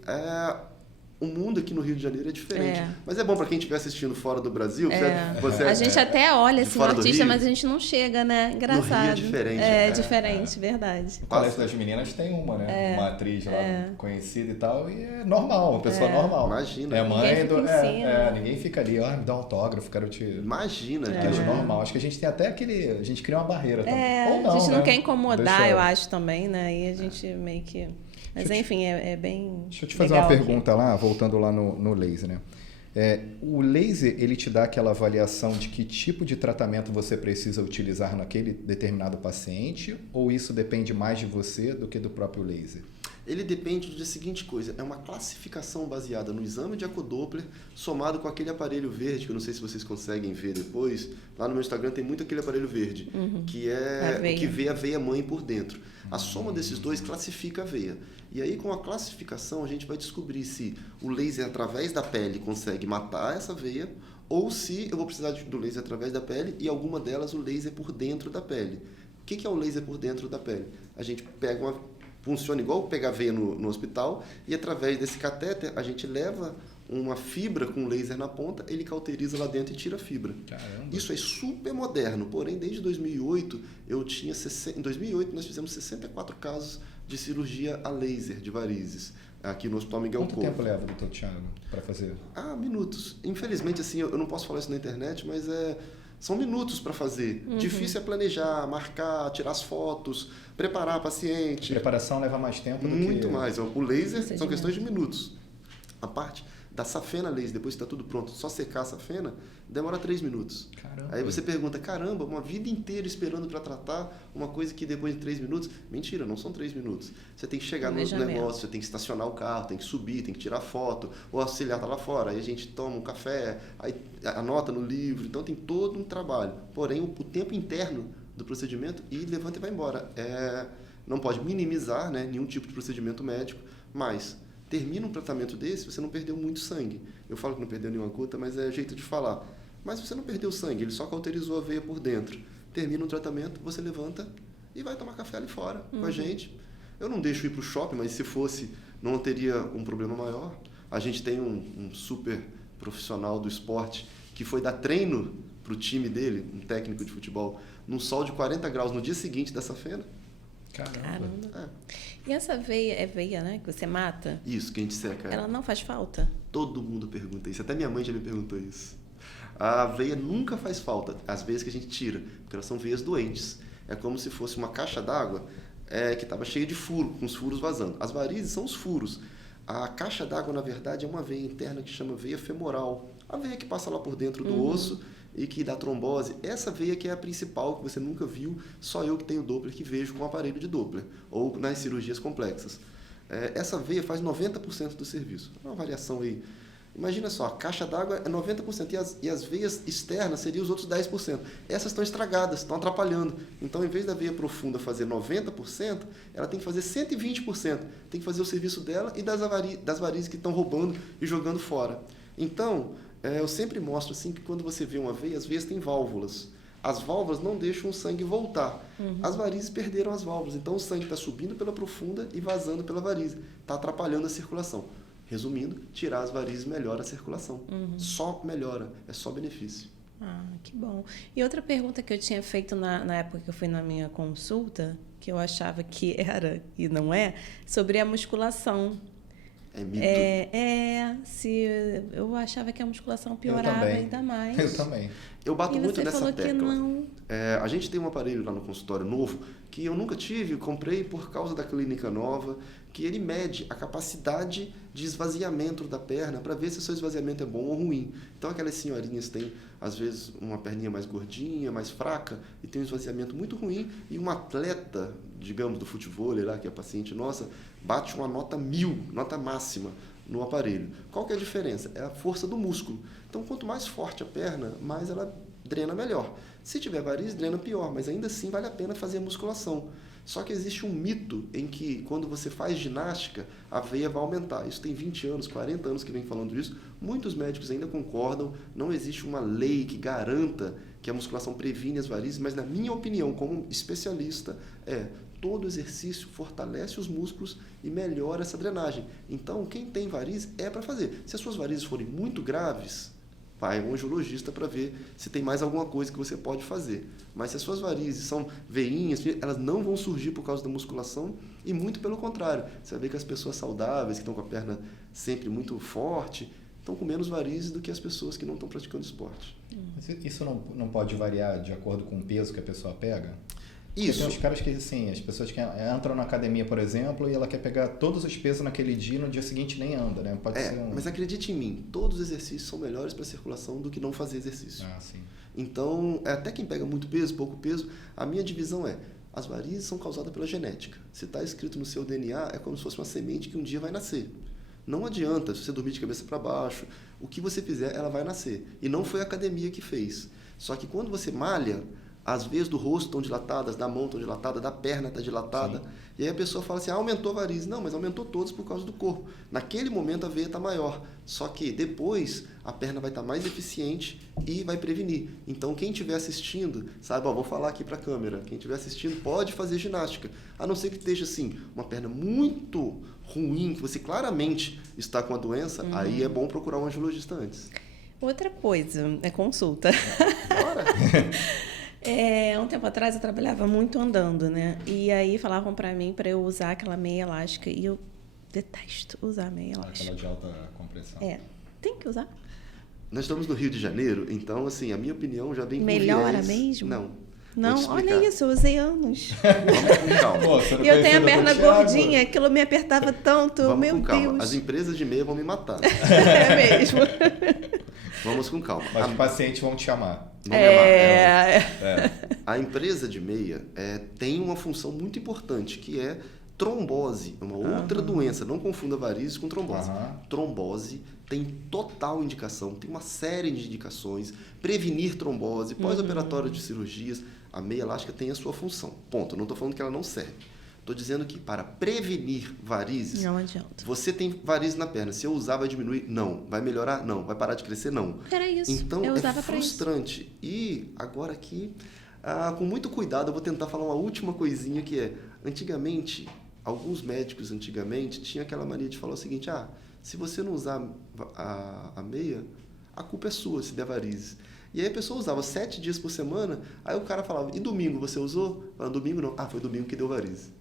o mundo aqui no Rio de Janeiro é diferente. Mas é bom para quem estiver assistindo fora do Brasil. A gente até olha assim, o artista, mas a gente não chega, né? Engraçado. No Rio é diferente. Diferente, verdade. O Colégio das Meninas tem uma, né? Uma atriz lá conhecida e tal, e é normal, uma pessoa normal. Imagina. É mãe do... Ninguém ninguém fica ali, me dá um autógrafo, quero te... Imagina. É normal. Acho que a gente tem até aquele... A gente cria uma barreira também. Ou não, a gente não né? quer incomodar, eu acho também, né? E a gente meio que... Mas enfim, é bem Deixa eu te fazer uma pergunta lá, voltando lá no laser, né? O laser, ele te dá aquela avaliação de que tipo de tratamento você precisa utilizar naquele determinado paciente, ou isso depende mais de você do que do próprio laser? Ele depende da seguinte coisa, é uma classificação baseada no exame de ecodoppler somado com aquele aparelho verde, que eu não sei se vocês conseguem ver depois, lá no meu Instagram tem muito aquele aparelho verde, que é o que vê a veia mãe por dentro. A soma desses dois classifica a veia. E aí, com a classificação, a gente vai descobrir se o laser através da pele consegue matar essa veia ou se eu vou precisar do laser através da pele e alguma delas o laser por dentro da pele. O que é o laser por dentro da pele? A gente pega funciona igual pegar veia no hospital e através desse catéter a gente leva uma fibra com laser na ponta, ele cauteriza lá dentro e tira a fibra. Caramba. Isso é super moderno, porém desde 2008 em 2008 nós fizemos 64 casos de cirurgia a laser de varizes aqui no Hospital Miguel Couto. Quanto tempo leva, doutor Thiago, para fazer? Minutos. Infelizmente, assim, eu não posso falar isso na internet, mas são minutos para fazer. Difícil é planejar, marcar, tirar as fotos, preparar a paciente. A preparação leva mais tempo do que... Muito mais. O laser são questões de minutos. A parte da safena laser, depois que está tudo pronto, só secar a safena, demora 3 minutos. Caramba. Aí você pergunta, caramba, uma vida inteira esperando para tratar uma coisa que depois de 3 minutos... Mentira, não são 3 minutos. Você tem que chegar no negócio, você tem que estacionar o carro, tem que subir, tem que tirar foto, o auxiliar está lá fora, aí a gente toma um café, aí anota no livro, então tem todo um trabalho. Porém, o tempo interno do procedimento e levanta e vai embora. Não pode minimizar, né, nenhum tipo de procedimento médico, mas... termina um tratamento desse, você não perdeu muito sangue. Eu falo que não perdeu nenhuma gota, mas é jeito de falar. Mas você não perdeu sangue, ele só cauterizou a veia por dentro. Termina um tratamento, você levanta e vai tomar café ali fora com a gente. Eu não deixo ir para o shopping, mas se fosse, não teria um problema maior. A gente tem um super profissional do esporte que foi dar treino para o time dele, um técnico de futebol, num sol de 40 graus no dia seguinte da safena. Caramba. E essa veia, é veia, né? Que você mata? Isso, que a gente seca. Ela não faz falta? Todo mundo pergunta isso. Até minha mãe já me perguntou isso. A veia nunca faz falta, as veias que a gente tira, porque elas são veias doentes. É como se fosse uma caixa d'água que estava cheia de furo, com os furos vazando. As varizes são os furos. A caixa d'água, na verdade, é uma veia interna que chama veia femoral. A veia que passa lá por dentro do osso e que dá trombose. Essa veia que é a principal, que você nunca viu, só eu que tenho Doppler que vejo com o aparelho de Doppler, ou nas cirurgias complexas. Essa veia faz 90% do serviço. Uma variação aí. Imagina só, a caixa d'água é 90% e as veias externas seriam os outros 10%. Essas estão estragadas, estão atrapalhando. Então, em vez da veia profunda fazer 90%, ela tem que fazer 120%. Tem que fazer o serviço dela e das varizes que estão roubando e jogando fora. Então, eu sempre mostro assim que quando você vê uma veia, as veias têm válvulas. As válvulas não deixam o sangue voltar. As varizes perderam as válvulas. Então, o sangue está subindo pela profunda e vazando pela varize. Está atrapalhando a circulação. Resumindo, tirar as varizes melhora a circulação. Só melhora, é só benefício. Que bom. E outra pergunta que eu tinha feito na época que eu fui na minha consulta, que eu achava que era e não é, sobre a musculação. É mito. Eu achava que a musculação piorava ainda mais. Eu também. Eu bato muito nessa tecla. Que não. A gente tem um aparelho lá no consultório novo que eu nunca tive, comprei por causa da clínica nova, que ele mede a capacidade de esvaziamento da perna para ver se o seu esvaziamento é bom ou ruim. Então, aquelas senhorinhas têm, às vezes, uma perninha mais gordinha, mais fraca, e tem um esvaziamento muito ruim, e um atleta, digamos, do futevôlei lá, que é a paciente nossa, bate uma nota 1000, nota máxima. no aparelho. Qual que é a diferença? É a força do músculo. Então, quanto mais forte a perna, mais ela drena melhor. Se tiver varizes, drena pior, mas ainda assim vale a pena fazer a musculação. Só que existe um mito em que, quando você faz ginástica, a veia vai aumentar. Isso tem 20 anos, 40 anos que vem falando isso. Muitos médicos ainda concordam. Não existe uma lei que garanta que a musculação previne as varizes, mas, na minha opinião, como especialista, todo exercício fortalece os músculos e melhora essa drenagem. Então, quem tem varizes é para fazer. Se as suas varizes forem muito graves, vai a um angiologista para ver se tem mais alguma coisa que você pode fazer. Mas se as suas varizes são veinhas, elas não vão surgir por causa da musculação e muito pelo contrário. Você vai ver que as pessoas saudáveis, que estão com a perna sempre muito forte, estão com menos varizes do que as pessoas que não estão praticando esporte. Mas isso não pode variar de acordo com o peso que a pessoa pega? Isso. Tem uns caras que, assim, as pessoas que entram na academia, por exemplo, e ela quer pegar todos os pesos naquele dia e no dia seguinte nem anda, né? Pode ser mas acredite em mim, todos os exercícios são melhores para a circulação do que não fazer exercício. Ah, sim. Então, até quem pega muito peso, pouco peso, a minha divisão as varizes são causadas pela genética. Se está escrito no seu DNA, é como se fosse uma semente que um dia vai nascer. Não adianta, se você dormir de cabeça para baixo, o que você fizer, ela vai nascer. E não foi a academia que fez. Só que quando você malha, as veias do rosto estão dilatadas, da mão estão dilatadas, da perna está dilatada. Sim. E aí a pessoa fala assim, aumentou a varize. Não, mas aumentou todos por causa do corpo. Naquele momento a veia está maior. Só que depois a perna vai estar mais eficiente e vai prevenir. Então quem estiver assistindo, sabe, vou falar aqui para a câmera, quem estiver assistindo pode fazer ginástica. A não ser que esteja assim, uma perna muito ruim, que você claramente está com a doença, aí é bom procurar um angiologista antes. Outra coisa, é consulta. Bora! Um tempo atrás eu trabalhava muito andando, né? E aí falavam pra mim pra eu usar aquela meia elástica. E eu detesto usar meia elástica. Aquela de alta compressão. Tem que usar. Nós estamos no Rio de Janeiro, então, assim, a minha opinião já vem com melhora viés. Mesmo? Não, olha isso, eu usei anos. Vamos com calma. E eu tenho a perna gordinha, aquilo me apertava tanto, Vamos meu com calma. Deus. As empresas de meia vão me matar. É mesmo. Vamos com calma. Mas os pacientes vão te amar. A empresa de meia tem uma função muito importante, que é trombose, uma outra doença. Não confunda varizes com trombose. Trombose tem total indicação, tem uma série de indicações. Prevenir trombose, pós-operatório de cirurgias, a meia elástica tem a sua função. Ponto. Não estou falando que ela não serve. Estou dizendo que para prevenir varizes... Não adianta. Você tem varizes na perna. Se eu usar, vai diminuir? Não. Vai melhorar? Não. Vai parar de crescer? Não. Era isso. Então, eu usava frustrante. E agora aqui, com muito cuidado, eu vou tentar falar uma última coisinha que é... Antigamente, alguns médicos tinham aquela mania de falar o seguinte, se você não usar a meia, a culpa é sua se der varizes. E aí a pessoa usava 7 dias por semana, aí o cara falava, e domingo você usou? Domingo não. Foi domingo que deu varizes.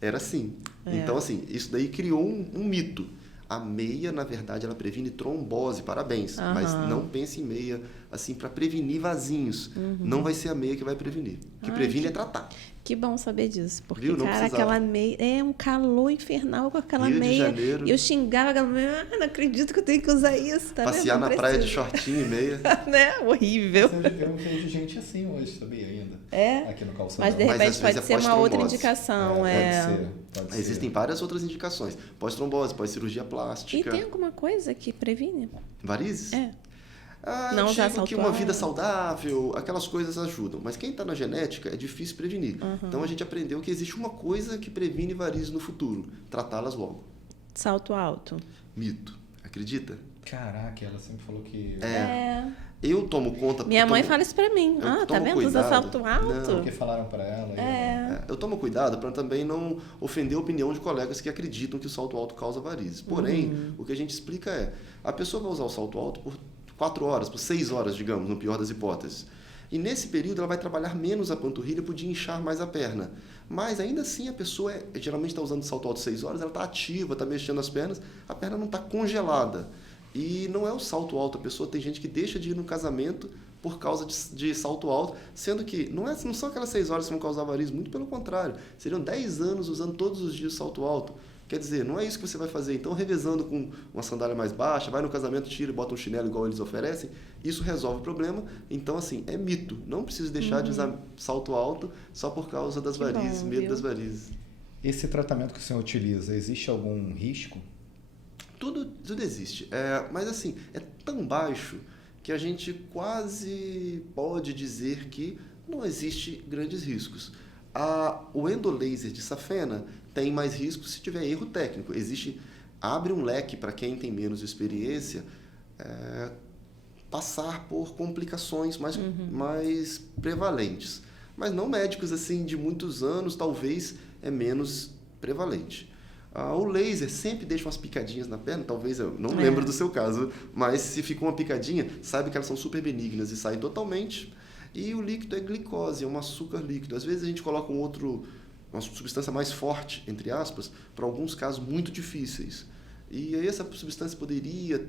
Era assim. Então, assim, isso daí criou um mito. A meia, na verdade, ela previne trombose, parabéns. Mas não pense em meia, assim, para prevenir vasinhos. Não vai ser a meia que vai prevenir. O que previne é tratar. Que bom saber disso. Porque, Viu? Não cara, precisava. Aquela meia... um calor infernal com aquela Rio meia. de Janeiro. E eu xingava aquela meia. Não acredito que eu tenho que usar isso. Tá Passear vendo? na praia de shortinho e meia. Né? Horrível. Eu vejo gente assim hoje, sabia ainda? Aqui no calçadão. Mas de repente às vezes pode ser uma outra indicação. Pode ser. Existem várias outras indicações. Pós-trombose, pós-cirurgia plástica. E tem alguma coisa que previne? Varizes? Não eu usar digo que uma vida saudável, aquelas coisas ajudam. Mas quem está na genética é difícil prevenir. Então a gente aprendeu que existe uma coisa que previne varizes no futuro. Tratá-las logo. Salto alto. Mito. Acredita? Caraca, ela sempre falou que... Eu tomo conta... Minha mãe fala isso pra mim. Tá vendo? Usa salto alto. Não, porque falaram pra ela. Eu tomo cuidado para também não ofender a opinião de colegas que acreditam que o salto alto causa varizes. Porém, o que a gente explica é... A pessoa vai usar o salto alto por 4 horas, por 6 horas, digamos, no pior das hipóteses. E nesse período ela vai trabalhar menos a panturrilha, podia inchar mais a perna. Mas ainda assim a pessoa geralmente está usando salto alto 6 horas, ela está ativa, está mexendo as pernas, a perna não está congelada. E não é o salto alto, a pessoa tem gente que deixa de ir no casamento por causa de salto alto, sendo que não são aquelas 6 horas que vão causar varizes, muito pelo contrário. Seriam 10 anos usando todos os dias salto alto. Quer dizer, não é isso que você vai fazer. Então, revezando com uma sandália mais baixa, vai no casamento, tira e bota um chinelo igual eles oferecem, isso resolve o problema. Então, assim, é mito. Não precisa deixar de usar salto alto só por causa das varizes, medo das varizes. Esse tratamento que o senhor utiliza, existe algum risco? Tudo existe. Mas assim, é tão baixo que a gente quase pode dizer que não existe grandes riscos. O endolaser de safena tem mais riscos se tiver erro técnico. Abre um leque para quem tem menos experiência passar por complicações mais prevalentes. Mas não médicos assim de muitos anos, talvez é menos prevalente. O laser sempre deixa umas picadinhas na perna, talvez eu não lembro do seu caso, mas se ficou uma picadinha, sabe que elas são super benignas e saem totalmente. E o líquido é glicose, é um açúcar líquido. Às vezes a gente coloca uma substância mais forte, entre aspas, para alguns casos muito difíceis. E aí essa substância poderia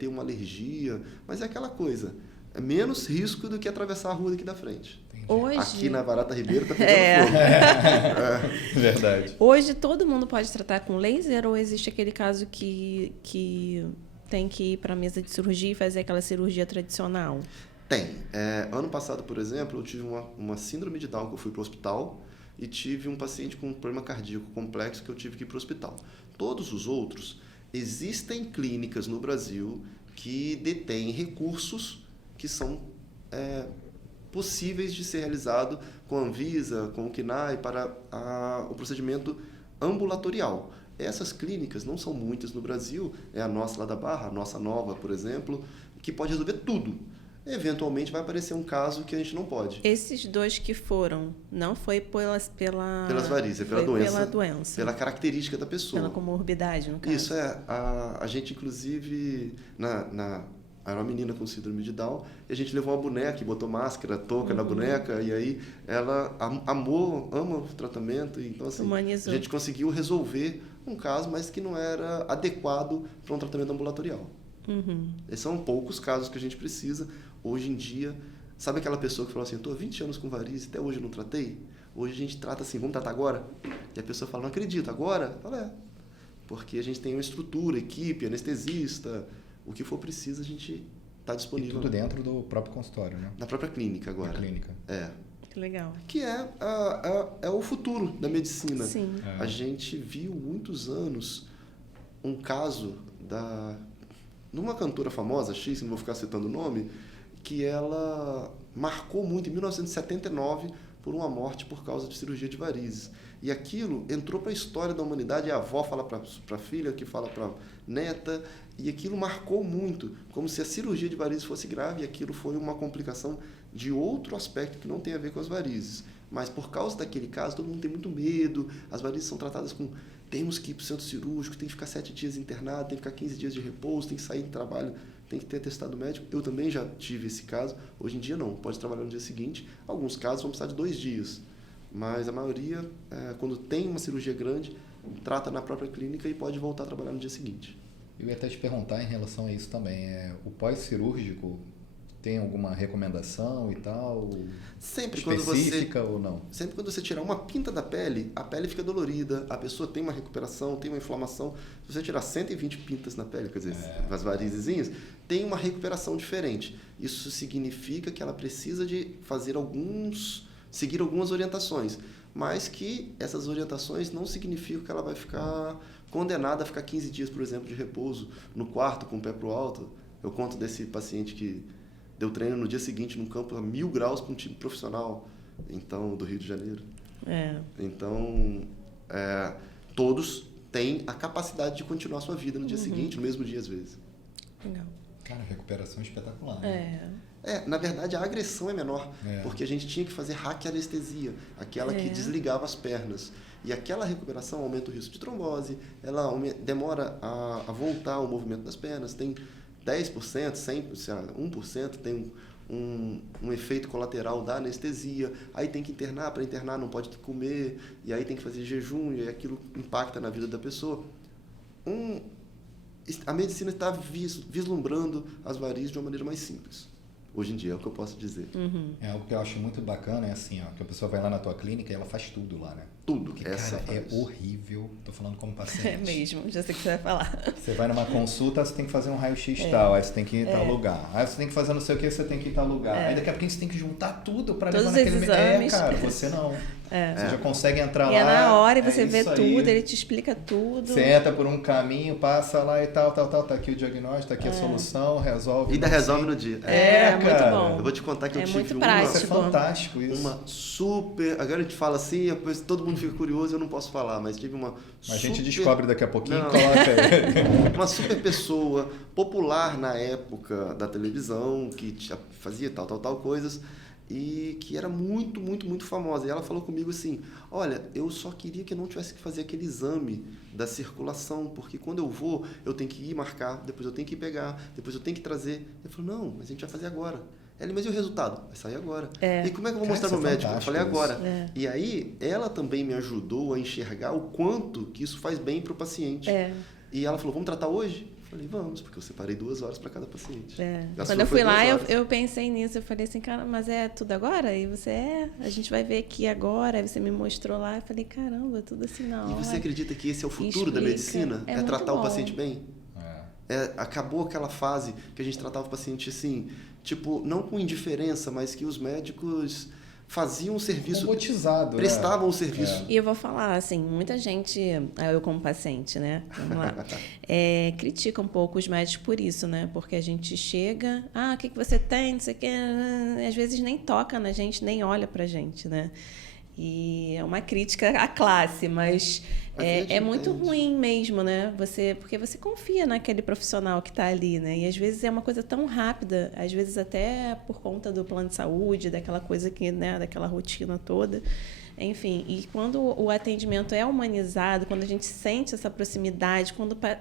ter uma alergia, mas é aquela coisa, é menos risco do que atravessar a rua daqui da frente. Hoje... Aqui na Barata Ribeiro está pegando fogo. Verdade. Hoje todo mundo pode tratar com laser ou existe aquele caso que tem que ir para a mesa de cirurgia e fazer aquela cirurgia tradicional? Tem. Ano passado, por exemplo, eu tive uma síndrome de Down que eu fui para o hospital e tive um paciente com um problema cardíaco complexo que eu tive que ir para o hospital. Todos os outros, existem clínicas no Brasil que detêm recursos que são possíveis de ser realizado com a Anvisa, com o CNAE, para o procedimento ambulatorial. Essas clínicas não são muitas no Brasil, é a nossa lá da Barra, a nossa nova, por exemplo, que pode resolver tudo. Eventualmente vai aparecer um caso que a gente não pode. Esses 2 que foram, não foi pelas varizes, pela doença. Pela característica da pessoa. Pela comorbidade, no caso. Isso a gente, inclusive, era uma menina com síndrome de Down, e a gente levou uma boneca e botou máscara, touca na boneca, e aí ela ama o tratamento. Então, assim, humanizou. A gente conseguiu resolver um caso, mas que não era adequado para um tratamento ambulatorial. Esses são poucos casos que a gente precisa. Hoje em dia, sabe aquela pessoa que falou assim, eu estou há 20 anos com varizes, até hoje eu não tratei? Hoje a gente trata assim, vamos tratar agora? E a pessoa fala, não acredito, agora? Fala, porque a gente tem uma estrutura, equipe, anestesista, o que for preciso a gente está disponível. E tudo dentro do próprio consultório, né? Na própria clínica agora. Na clínica. Que legal. Que é o futuro da medicina. Sim. A gente viu muitos anos um caso numa cantora famosa, X, não vou ficar citando o nome, que ela marcou muito em 1979 por uma morte por causa de cirurgia de varizes. E aquilo entrou para a história da humanidade, a avó fala para a filha, que fala para a neta, e aquilo marcou muito, como se a cirurgia de varizes fosse grave, e aquilo foi uma complicação de outro aspecto que não tem a ver com as varizes. Mas por causa daquele caso, todo mundo tem muito medo, as varizes são tratadas com... Temos que ir para o centro cirúrgico, tem que ficar 7 dias internado, tem que ficar 15 dias de repouso, tem que sair do trabalho, tem que ter atestado médico. Eu também já tive esse caso. Hoje em dia não, pode trabalhar no dia seguinte. Alguns casos vão precisar de 2 dias. Mas a maioria, quando tem uma cirurgia grande, trata na própria clínica e pode voltar a trabalhar no dia seguinte. Eu ia até te perguntar em relação a isso também. O pós-cirúrgico tem alguma recomendação e tal? Sempre específica ou não? Sempre quando você tirar uma pinta da pele, a pele fica dolorida, a pessoa tem uma recuperação, tem uma inflamação. Se você tirar 120 pintas na pele, quer dizer, as varizezinhas, tem uma recuperação diferente. Isso significa que ela precisa de seguir algumas orientações, mas que essas orientações não significam que ela vai ficar condenada a ficar 15 dias, por exemplo, de repouso no quarto com o pé pro alto. Eu conto desse paciente que deu treino no dia seguinte num campo a 1000 graus com um time profissional, então, do Rio de Janeiro. Então, todos têm a capacidade de continuar a sua vida no dia seguinte, no mesmo dia às vezes. Legal. Cara, recuperação espetacular. Né? Na verdade, a agressão é menor, porque a gente tinha que fazer raquianestesia, aquela que desligava as pernas. E aquela recuperação aumenta o risco de trombose, ela demora a voltar o movimento das pernas, tem 10%, 1% tem um efeito colateral da anestesia, aí tem que internar, para internar não pode comer, e aí tem que fazer jejum, e aí aquilo impacta na vida da pessoa. A medicina está vislumbrando as varizes de uma maneira mais simples. Hoje em dia é o que eu posso dizer. É algo que eu acho muito bacana, é assim, ó, que a pessoa vai lá na tua clínica e ela faz tudo lá, né? Tudo. Porque, cara, é horrível. Tô falando como paciente. É mesmo, já sei o que você vai falar. Você vai numa consulta, você tem que fazer um raio-x tal, aí você tem que ir em tal lugar. Aí você tem que fazer não sei o que, você tem que ir em tal lugar. Aí daqui a pouco você tem que juntar tudo pra levar naquele... exames. Cara, você não. Você já consegue entrar E lá. É na hora e você vê isso tudo, aí. ele te explica tudo. Você entra por um caminho, passa lá e tal. Tá aqui o diagnóstico, tá aqui a solução, resolve. E ainda resolve no dia. Muito cara. bom. Eu vou te contar que eu tive muito prático. Isso é fantástico isso. uma super... Agora a gente fala assim, depois todo mundo fica curioso, eu não posso falar, mas tive uma A gente descobre daqui a pouquinho e Não. coloca aí. Uma super pessoa, popular na época da televisão, que fazia tal coisas, e que era muito, muito, muito famosa. E ela falou comigo assim, olha, eu só queria que eu não tivesse que fazer aquele exame da circulação, porque quando eu vou, eu tenho que ir marcar, depois eu tenho que pegar, depois eu tenho que trazer. Eu falei, não, mas a gente vai fazer agora. Ela, mas e o resultado? Vai sair agora. E como é que eu vou mostrar no médico? Eu falei, agora. E aí, ela também me ajudou a enxergar o quanto que isso faz bem para o paciente. E ela falou, vamos tratar hoje? Eu falei, vamos, porque eu separei 2 horas para cada paciente. Quando eu fui lá, eu pensei nisso. Eu falei assim, cara, mas é tudo agora? E você a gente vai ver aqui agora. Aí você me mostrou lá. Eu falei, caramba, tudo assim na hora. E você acredita que esse é o futuro da medicina? É tratar o paciente bem? Acabou aquela fase que a gente tratava o paciente assim, tipo, não com indiferença, mas que os médicos faziam um serviço, robotizado, prestavam o serviço. E eu vou falar, assim, muita gente, eu como paciente, né, vamos lá, critica um pouco os médicos por isso, né, porque a gente chega, o que você tem, não sei o que, às vezes nem toca na gente, nem olha pra gente, né. E é uma crítica à classe, mas é muito ruim mesmo, né? Porque você confia naquele profissional que está ali, né? E às vezes é uma coisa tão rápida, às vezes até por conta do plano de saúde, daquela coisa que, né, daquela rotina toda. Enfim, e quando o atendimento é humanizado, quando a gente sente essa proximidade,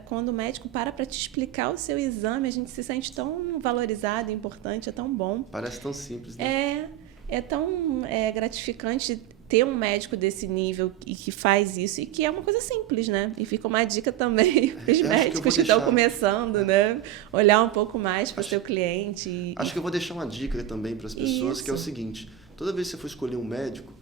quando o médico para te explicar o seu exame, a gente se sente tão valorizado, importante, é tão bom. Parece tão simples, né? É tão gratificante ter um médico desse nível e que faz isso, e que é uma coisa simples, né? E fica uma dica também para os médicos que estão começando, né? Olhar um pouco mais para o seu cliente. Acho que eu vou deixar uma dica também para as pessoas, que é o seguinte, toda vez que você for escolher um médico,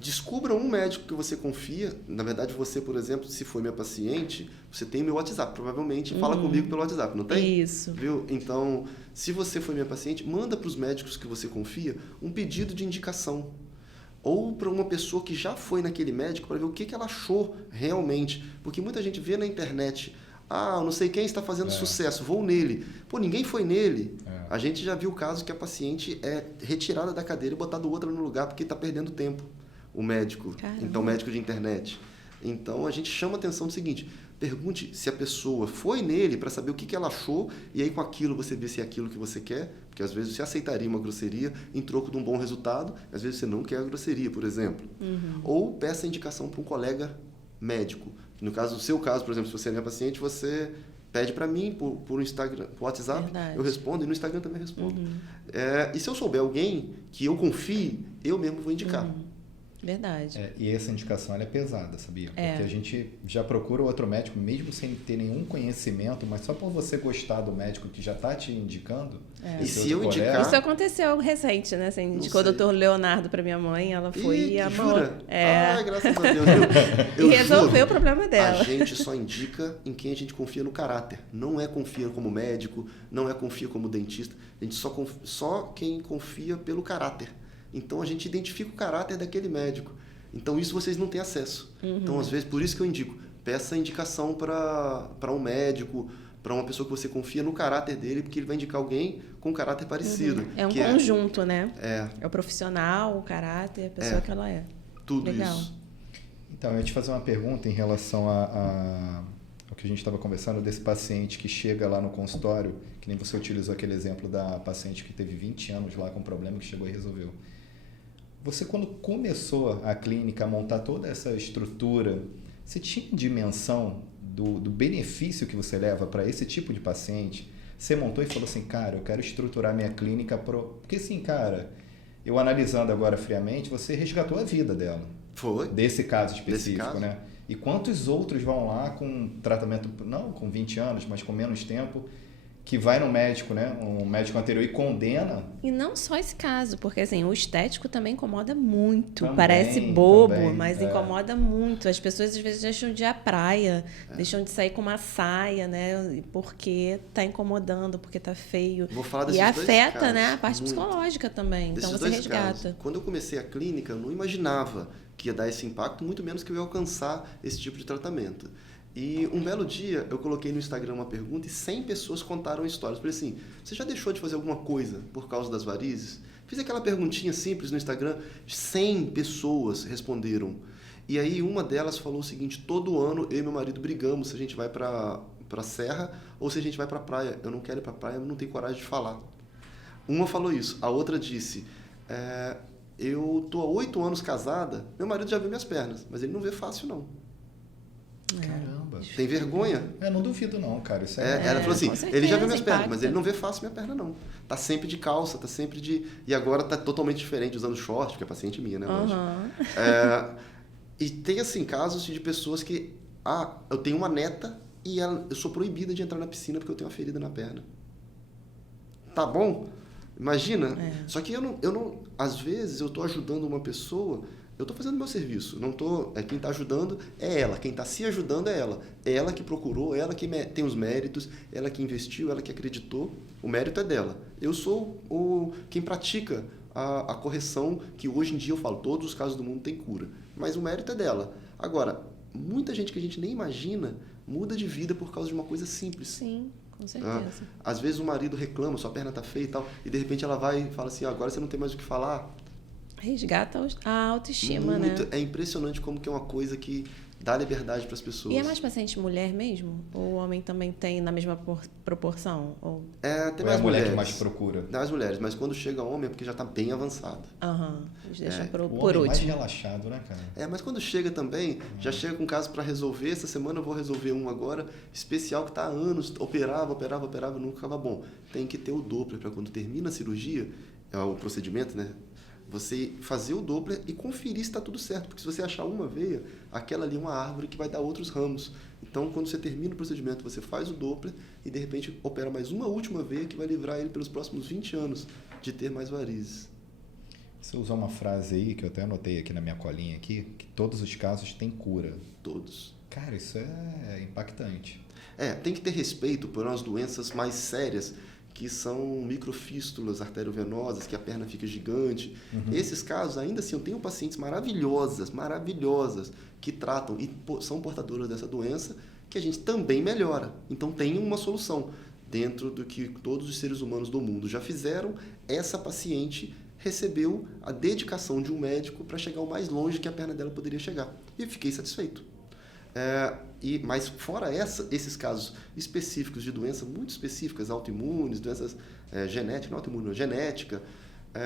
descubra um médico que você confia. Na verdade, você, por exemplo, se for minha paciente, você tem meu WhatsApp, provavelmente, fala comigo pelo WhatsApp, não tem? Isso. Viu? Então, se você for minha paciente, manda para os médicos que você confia um pedido de indicação. Ou para uma pessoa que já foi naquele médico para ver o que ela achou realmente. Porque muita gente vê na internet, eu não sei quem está fazendo sucesso, vou nele. Pô, ninguém foi nele. A gente já viu o caso que a paciente é retirada da cadeira e botada outra no lugar porque está perdendo tempo, o médico. Caramba. Então, médico de internet. Então, a gente chama a atenção do seguinte, pergunte se a pessoa foi nele para saber o que ela achou, e aí com aquilo você vê se é aquilo que você quer, porque às vezes você aceitaria uma grosseria em troco de um bom resultado, às vezes você não quer a grosseria, por exemplo. Ou peça indicação para um colega médico. No caso, no seu caso, por exemplo, se você é minha paciente, você pede para mim por Instagram, por WhatsApp, Verdade. eu respondo, e no Instagram também respondo. E se eu souber alguém que eu confie, eu mesmo vou indicar. Verdade. E essa indicação ela é pesada, sabia? Porque a gente já procura outro médico, mesmo sem ter nenhum conhecimento, mas só por você gostar do médico que já está te indicando. E se eu indicar... Isso aconteceu recente, né? Você indicou o Dr. Leonardo para minha mãe, ela foi e amou. Jura? Graças a Deus. E resolveu o problema dela. A gente só indica em quem a gente confia no caráter. Não é confia como médico, não é confia como dentista. A gente só quem confia pelo caráter. Então, a gente identifica o caráter daquele médico. Então, isso vocês não têm acesso. Então, às vezes, por isso que eu indico. Peça indicação para um médico, para uma pessoa que você confia no caráter dele, porque ele vai indicar alguém com um caráter parecido. É um conjunto, né? É o profissional, o caráter, a pessoa que ela é. Tudo Legal. isso. Então, eu ia te fazer uma pergunta em relação ao que a gente estava conversando, desse paciente que chega lá no consultório, que nem você utilizou aquele exemplo da paciente que teve 20 anos lá com problema, que chegou e resolveu. Você, quando começou a clínica, a montar toda essa estrutura, você tinha dimensão do benefício que você leva para esse tipo de paciente? Você montou e falou assim, cara, eu quero estruturar minha clínica porque assim, cara, eu analisando agora friamente, você resgatou a vida dela. Foi. Desse caso específico, né? E quantos outros vão lá com tratamento, não com 20 anos, mas com menos tempo, que vai no médico, né? Um médico anterior e condena. E não só esse caso, porque assim, o estético também incomoda muito. Também, Parece bobo, também, mas incomoda muito. As pessoas às vezes deixam de ir à praia, deixam de sair com uma saia, né? Porque tá incomodando, porque tá feio. Vou falar desses e dois afeta, casos, né, a parte muito. psicológica também. Desses Então você dois resgata. casos. Quando eu comecei a clínica, eu não imaginava que ia dar esse impacto, muito menos que eu ia alcançar esse tipo de tratamento. E um belo dia, eu coloquei no Instagram uma pergunta e 100 pessoas contaram histórias. Eu falei assim, você já deixou de fazer alguma coisa por causa das varizes? Fiz aquela perguntinha simples no Instagram, 100 pessoas responderam. E aí uma delas falou o seguinte, todo ano eu e meu marido brigamos se a gente vai para serra ou se a gente vai para praia. Eu não quero ir para praia, eu não tenho coragem de falar. Uma falou isso, a outra disse, eu tô há 8 anos casada, meu marido já viu minhas pernas, mas ele não vê fácil não. Caramba. Tem vergonha? Não duvido não, cara. Isso Ela falou assim, certeza, ele já viu minhas impacta. pernas, mas ele não vê fácil minha perna não. Tá sempre de calça, tá sempre de... E agora tá totalmente diferente, usando short, porque é paciente minha, né? E tem assim, casos de pessoas que... eu tenho uma neta e eu sou proibida de entrar na piscina porque eu tenho uma ferida na perna. Tá bom? Imagina. Só que eu não... Às vezes eu tô ajudando uma pessoa... Eu estou fazendo o meu serviço, quem está ajudando é ela, quem está se ajudando é ela. É ela que procurou, ela que tem os méritos, ela que investiu, ela que acreditou, o mérito é dela. Eu sou quem pratica a correção, que hoje em dia eu falo, todos os casos do mundo têm cura, mas o mérito é dela. Agora, muita gente que a gente nem imagina muda de vida por causa de uma coisa simples. Sim, com certeza. Às vezes o marido reclama, sua perna está feia e tal, e de repente ela vai e fala assim, agora você não tem mais o que falar. Resgata a autoestima, muito, né? É impressionante como que é uma coisa que dá liberdade para as pessoas. E é mais paciente mulher mesmo? Ou o homem também tem na mesma proporção? Tem mais mais mulher mulheres. Que mais procura? Tem mais mulheres, mas quando chega homem é porque já está bem avançado. Eles deixam por homem último. mais relaxado, né, cara? Mas quando chega também, já chega com caso para resolver. Essa semana eu vou resolver um agora, especial, que está há anos, operava, nunca ficava bom. Tem que ter o Doppler para quando termina a cirurgia, é o procedimento, né? Você fazer o Doppler e conferir se está tudo certo. Porque se você achar uma veia, aquela ali é uma árvore que vai dar outros ramos. Então, quando você termina o procedimento, você faz o Doppler e, de repente, opera mais uma última veia que vai livrar ele pelos próximos 20 anos de ter mais varizes. Você usou uma frase aí, que eu até anotei aqui na minha colinha aqui, que todos os casos têm cura. Todos. Cara, isso é impactante. Tem que ter respeito por umas doenças mais sérias, que são microfístulas arteriovenosas, que a perna fica gigante. Esses casos, ainda assim, eu tenho pacientes maravilhosas, que tratam e são portadoras dessa doença, que a gente também melhora. Então, tem uma solução. Dentro do que todos os seres humanos do mundo já fizeram, essa paciente recebeu a dedicação de um médico para chegar o mais longe que a perna dela poderia chegar. E fiquei satisfeito. Mas fora esses casos específicos de doenças muito específicas, autoimunes, doenças genéticas, não autoimune, genética,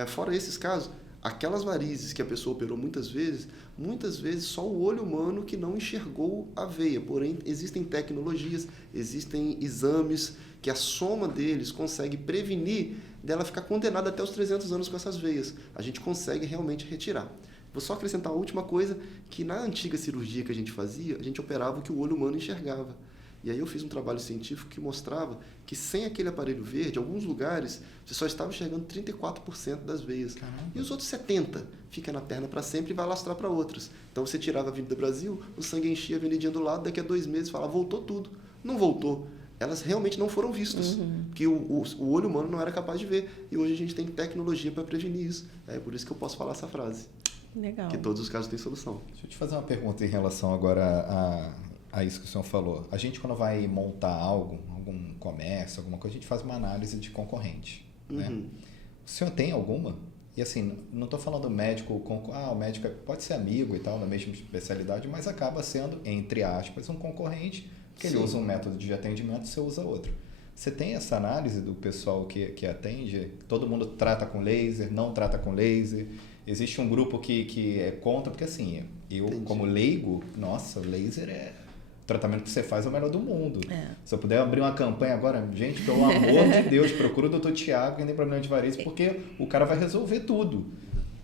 fora esses casos, aquelas varizes que a pessoa operou muitas vezes só o olho humano que não enxergou a veia. Porém, existem tecnologias, existem exames que a soma deles consegue prevenir dela ficar condenada até os 300 anos com essas veias. A gente consegue realmente retirar. Vou só acrescentar uma última coisa, que na antiga cirurgia que a gente fazia, a gente operava o que o olho humano enxergava. E aí eu fiz um trabalho científico que mostrava que sem aquele aparelho verde, em alguns lugares, você só estava enxergando 34% das veias. Caramba. E os outros 70% fica na perna para sempre e vai alastrar para outras. Então você tirava a Avenida Brasil, o sangue enchia a avenidinha do lado, daqui a 2 meses falava, voltou tudo. Não voltou. Elas realmente não foram vistas, porque o olho humano não era capaz de ver. E hoje a gente tem tecnologia para prevenir isso. É por isso que eu posso falar essa frase. Legal. Que todos os casos têm solução. Deixa eu te fazer uma pergunta em relação agora a isso que o senhor falou. A gente, quando vai montar algo, algum comércio, alguma coisa, a gente faz uma análise de concorrente. Né? O senhor tem alguma? E assim, não estou falando médico, o médico pode ser amigo e tal, da mesma especialidade, mas acaba sendo, entre aspas, um concorrente, porque ele usa um método de atendimento e você usa outro. Você tem essa análise do pessoal que atende? Todo mundo trata com laser, não trata com laser? Existe um grupo que é contra, porque assim, eu como leigo, nossa, laser o tratamento que você faz é o melhor do mundo. Se eu puder abrir uma campanha agora, gente, pelo amor de Deus, procura o Dr. Tiago, que tem problema de varizes, porque o cara vai resolver tudo.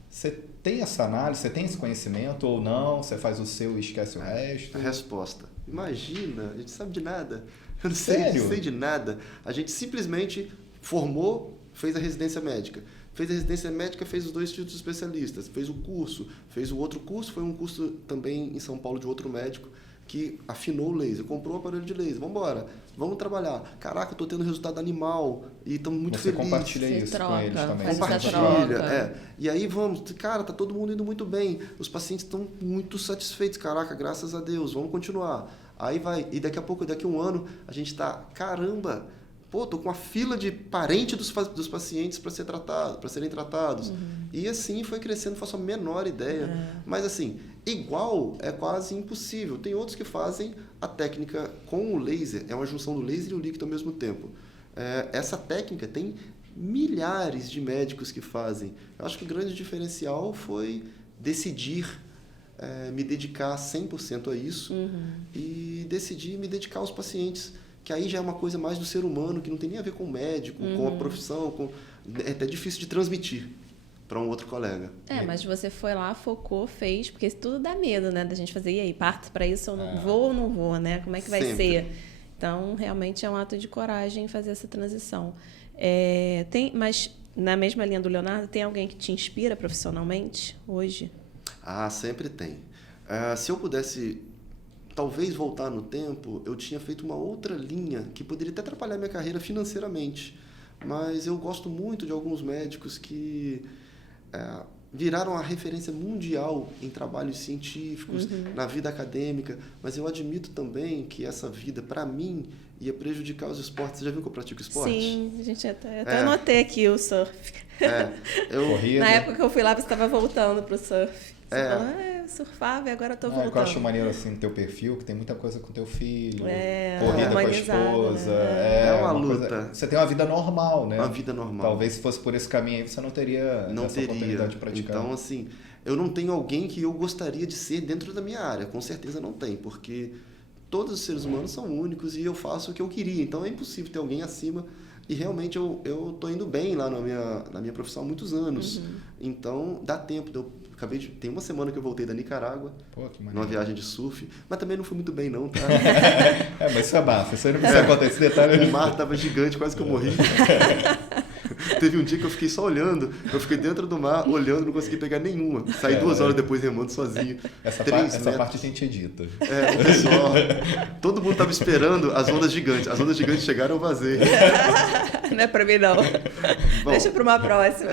Você tem essa análise, você tem esse conhecimento ou não? Você faz o seu e esquece o resto? A resposta. Imagina, a gente sabe de nada. Eu não sei de nada. A gente simplesmente formou, fez a residência médica. Fez a residência médica, fez os 2 títulos especialistas, fez o curso, fez o outro curso, foi um curso também em São Paulo de outro médico que afinou o laser, comprou um aparelho de laser, vamos embora, vamos trabalhar. Caraca, eu estou tendo resultado animal e estamos muito felizes. Você compartilha isso com eles também. Compartilha, E aí vamos, cara, tá todo mundo indo muito bem, os pacientes estão muito satisfeitos, caraca, graças a Deus, vamos continuar. Aí vai, e daqui a pouco, daqui a um ano, a gente tá, caramba, pô, tô com uma fila de parente dos pacientes para serem tratados. E assim foi crescendo, não faço a menor ideia. Mas assim, igual é quase impossível. Tem outros que fazem a técnica com o laser, é uma junção do laser e o líquido ao mesmo tempo. Essa técnica tem milhares de médicos que fazem. Eu acho que o grande diferencial foi decidir me dedicar 100% a isso e decidir me dedicar aos pacientes. Que aí já é uma coisa mais do ser humano, que não tem nem a ver com o médico, com a profissão. É até difícil de transmitir para um outro colega. Mas você foi lá, focou, fez, porque tudo dá medo, né? Da gente fazer, e aí, parto para isso, ou não vou ou não vou, né? Como é que vai ser? Então, realmente é um ato de coragem fazer essa transição. Mas, na mesma linha do Leonardo, tem alguém que te inspira profissionalmente hoje? Sempre tem. Se eu pudesse talvez voltar no tempo, eu tinha feito uma outra linha que poderia até atrapalhar minha carreira financeiramente. Mas eu gosto muito de alguns médicos que viraram a referência mundial em trabalhos científicos, na vida acadêmica. Mas eu admito também que essa vida, para mim, ia prejudicar os esportes. Você já viu que eu pratico esporte? Sim, a gente até anotei aqui o surf. Na época que eu fui lá, você estava voltando pro surf. Você falou, eu surfava e agora eu tô voltando. Eu acho maneiro assim no teu perfil, que tem muita coisa com teu filho, corrida com a esposa. Né? É uma luta. Coisa, você tem uma vida normal, né? Uma vida normal. Talvez se fosse por esse caminho aí, você não teria essa oportunidade de praticar. Então, assim, eu não tenho alguém que eu gostaria de ser dentro da minha área. Com certeza não tem, porque todos os seres humanos são únicos e eu faço o que eu queria. Então, é impossível ter alguém acima. E realmente eu tô indo bem lá na minha profissão há muitos anos. Então, dá tempo. Tem uma semana que eu voltei da Nicarágua, numa viagem de surf, mas também não fui muito bem não, tá? Mas isso é bafo, isso aí não precisa acontecer, esse detalhe. O mar tava gigante, quase que eu morri. Teve um dia que eu fiquei só olhando, eu fiquei dentro do mar, olhando, não consegui pegar nenhuma. Saí 2 horas depois remando sozinho. Essa parte a gente edita. O pessoal, todo mundo tava esperando as ondas gigantes. As ondas gigantes chegaram, eu vazei. Não é pra mim, não. Bom, deixa pra uma próxima.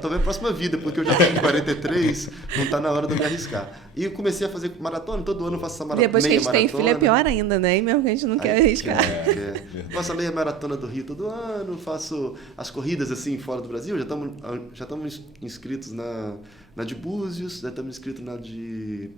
Talvez a próxima vida, porque eu já tenho 43, não tá na hora de eu me arriscar. E eu comecei a fazer maratona, todo ano eu faço essa maratona. Depois que a gente tem filho é pior ainda, né? E mesmo que a gente não quer arriscar. Faço a meia maratona do Rio todo ano, faço as corridas assim fora do Brasil, já estamos inscritos na de Búzios, já estamos inscritos na de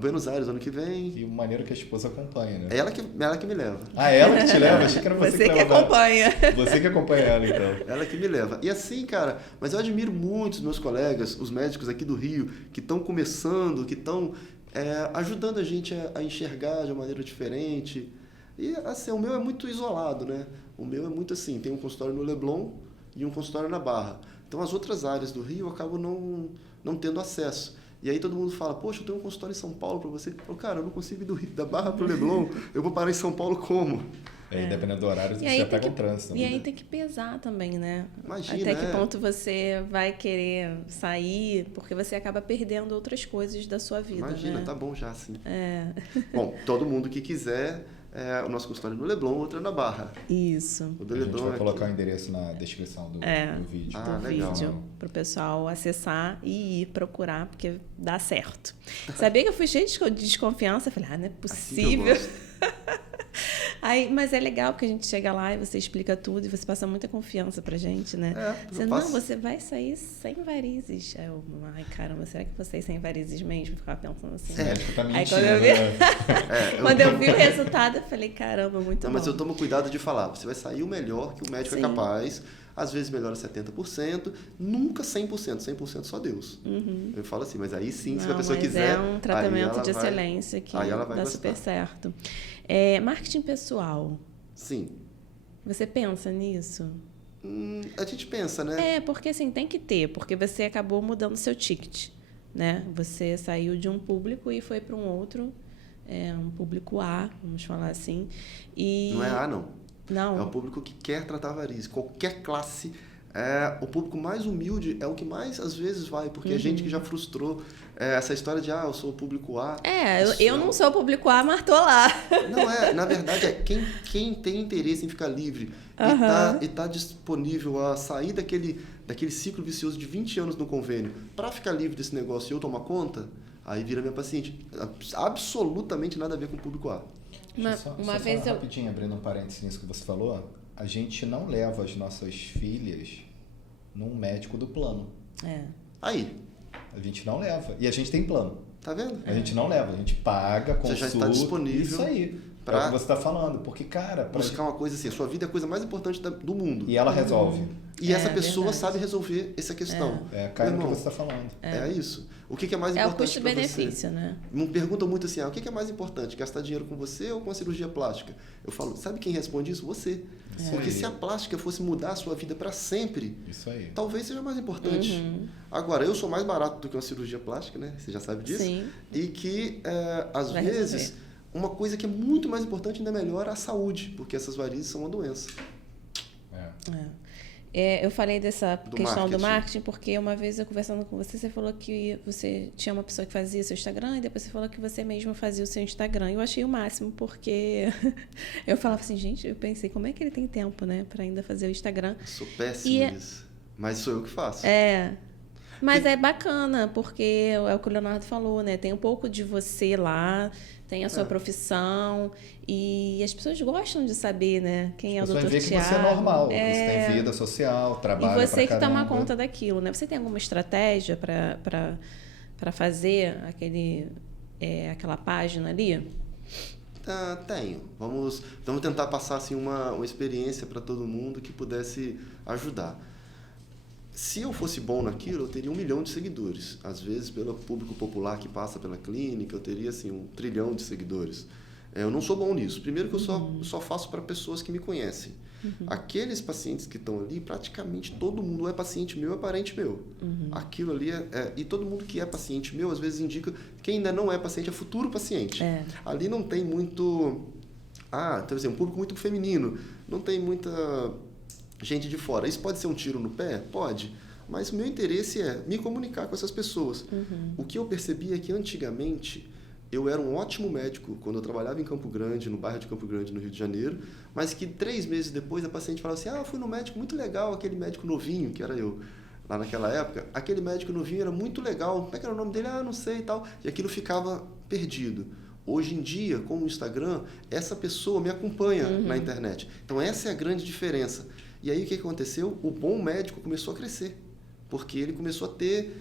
Buenos Aires ano que vem. E o maneiro que a esposa acompanha, né? Ela que me leva. Ela que te leva? Achei que era você que acompanha. Você que acompanha ela, então. Ela que me leva. E assim, cara, mas eu admiro muito os meus colegas, os médicos aqui do Rio, que estão começando, que estão ajudando a gente a enxergar de uma maneira diferente. E assim, o meu é muito isolado, né? O meu é muito assim, tem um consultório no Leblon e um consultório na Barra. Então as outras áreas do Rio eu acabo não tendo acesso. E aí todo mundo fala, poxa, eu tenho um consultório em São Paulo para você. Eu falo, cara, eu não consigo ir da Barra para o Leblon, eu vou parar em São Paulo como? Dependendo do horário, você já pega o trânsito. E aí tem que pesar também, né? Imagina, até que ponto você vai querer sair, porque você acaba perdendo outras coisas da sua vida. Imagina, né? Tá bom já, sim. Bom, todo mundo que quiser, o nosso consultório no Leblon, outro é na Barra. Isso. O do a Leblon gente vai colocar o endereço na descrição do vídeo. Legal. Para o pessoal acessar e ir procurar, porque dá certo. Sabia que eu fui cheia de desconfiança? Falei, não é possível. Assim Aí, mas é legal porque a gente chega lá e você explica tudo e você passa muita confiança pra gente, né? Você vai sair sem varizes. Aí eu, caramba, será que vou sair sem varizes mesmo? Ficava pensando assim. Aí quando eu vi, quando eu vi o resultado, eu falei, caramba, muito bom. Mas eu tomo cuidado de falar, você vai sair o melhor que o médico é capaz. Às vezes melhora 70%, nunca 100%. 100% só Deus. Eu falo assim, mas aí sim, se a pessoa quiser... é um tratamento de excelência que dá super certo. Marketing pessoal. Sim. Você pensa nisso? A gente pensa, né? Porque assim, tem que ter, porque você acabou mudando seu ticket, né? Você saiu de um público e foi para um outro. é um público A, vamos falar assim. E... Não é A, não. Não. É o público que quer tratar varizes. Qualquer classe. O público mais humilde é o que mais, às vezes, vai. Porque é gente que já frustrou essa história de, eu sou o público A. Eu não sou o público A, mas tô lá. Não, na verdade, quem tem interesse em ficar livre e tá disponível a sair daquele ciclo vicioso de 20 anos no convênio para ficar livre desse negócio e eu tomar conta, aí vira minha paciente. Absolutamente nada a ver com o público A. Uma vez rapidinho, abrindo um parênteses nisso que você falou, a gente não leva as nossas filhas num médico do plano. Aí. A gente não leva. E a gente tem plano. Tá vendo? A gente não leva, a gente paga, consulta. Você já está disponível. Isso aí. É o que você está falando. Porque, cara... Buscar uma coisa assim, a sua vida é a coisa mais importante do mundo. E ela resolve. E essa pessoa sabe resolver essa questão. Cai no que você está falando. É isso. O que é mais importante para você? É o custo-benefício, né? Me perguntam muito assim, o que é mais importante? Gastar dinheiro com você ou com a cirurgia plástica? Eu falo, sabe quem responde isso? Você. Porque se a plástica fosse mudar a sua vida para sempre, isso aí. Talvez seja mais importante. Agora, eu sou mais barato do que uma cirurgia plástica, né? Você já sabe disso? Sim. E que, às vezes, uma coisa que é muito mais importante ainda melhor é a saúde, porque essas varizes são uma doença. Eu falei dessa questão do marketing porque uma vez eu conversando com você falou que você tinha uma pessoa que fazia seu Instagram e depois você falou que você mesma fazia o seu Instagram. Eu achei o máximo porque eu falava assim, gente, eu pensei, como é que ele tem tempo, né, para ainda fazer o Instagram? Eu sou péssimo nisso, mas sou eu que faço. Mas é bacana porque é o que o Leonardo falou, né? Tem um pouco de você lá, tem a sua profissão e as pessoas gostam de saber, né? Quem é o Dr. Tiago. Você vê que você é normal, você tem vida social, trabalho. E você que toma conta daquilo, né? Você tem alguma estratégia para fazer aquela página ali? Tenho. Vamos tentar passar assim, uma experiência para todo mundo que pudesse ajudar. Se eu fosse bom naquilo, eu teria 1 milhão de seguidores. Às vezes, pelo público popular que passa pela clínica, eu teria assim, 1 trilhão de seguidores. Eu não sou bom nisso. Primeiro que eu só faço para pessoas que me conhecem. Aqueles pacientes que estão ali, praticamente todo mundo é paciente meu, é parente meu. Aquilo ali e todo mundo que é paciente meu, às vezes indica quem ainda não é paciente, é futuro paciente. Ali não tem muito... por exemplo, um público muito feminino. Não tem muita... gente de fora. Isso pode ser um tiro no pé? Pode. Mas o meu interesse é me comunicar com essas pessoas. O que eu percebi é que antigamente eu era um ótimo médico quando eu trabalhava em Campo Grande, no bairro de Campo Grande, no Rio de Janeiro, mas que 3 meses depois a paciente falava assim, eu fui no médico muito legal, aquele médico novinho, que era eu lá naquela época, aquele médico novinho era muito legal, como é que era o nome dele? Não sei e tal. E aquilo ficava perdido. Hoje em dia, com o Instagram, essa pessoa me acompanha na internet. Então essa é a grande diferença. E aí o que aconteceu? O bom médico começou a crescer, porque ele começou a ter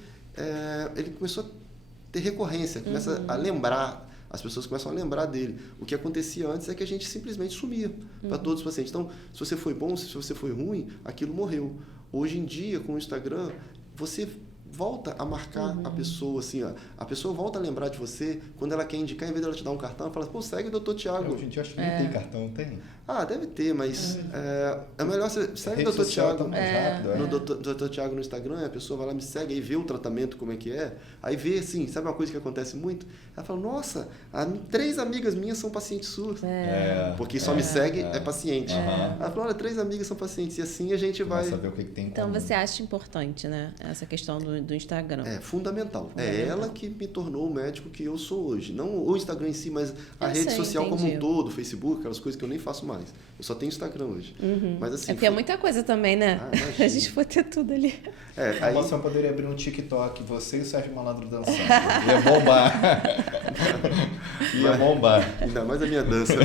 recorrência, começa a lembrar, as pessoas começam a lembrar dele. O que acontecia antes é que a gente simplesmente sumia para todos os pacientes. Então, se você foi bom, se você foi ruim, aquilo morreu. Hoje em dia, com o Instagram, você volta a marcar a pessoa, assim, a pessoa volta a lembrar de você, quando ela quer indicar, em vez dela te dar um cartão, ela fala, pô, segue o Dr. Tiago. Hoje em dia acho que nem tem cartão, tem? Deve ter, mas é melhor você segue o Dr. Tiago no Dr. Tiago no Instagram, a pessoa vai lá, me segue, aí vê o tratamento, como é que é, aí vê, assim, sabe uma coisa que acontece muito? Ela fala, nossa, 3 amigas minhas são pacientes suas, porque só me segue é paciente. Ela fala, olha, 3 amigas são pacientes, e assim a gente vai saber o que tem. Então você acha importante, né, essa questão do Instagram? É fundamental. É ela que me tornou o médico que eu sou hoje. Não o Instagram em si, mas a rede social como um todo, Facebook, aquelas coisas que eu nem faço mais. Eu só tenho Instagram hoje. Mas, assim, porque é muita coisa também, né? A gente pode ter tudo ali. Aí você poderia abrir um TikTok, você e o Sérgio Malandro dançando. Ia bombar. Ia bombar. Ainda mais a minha dança.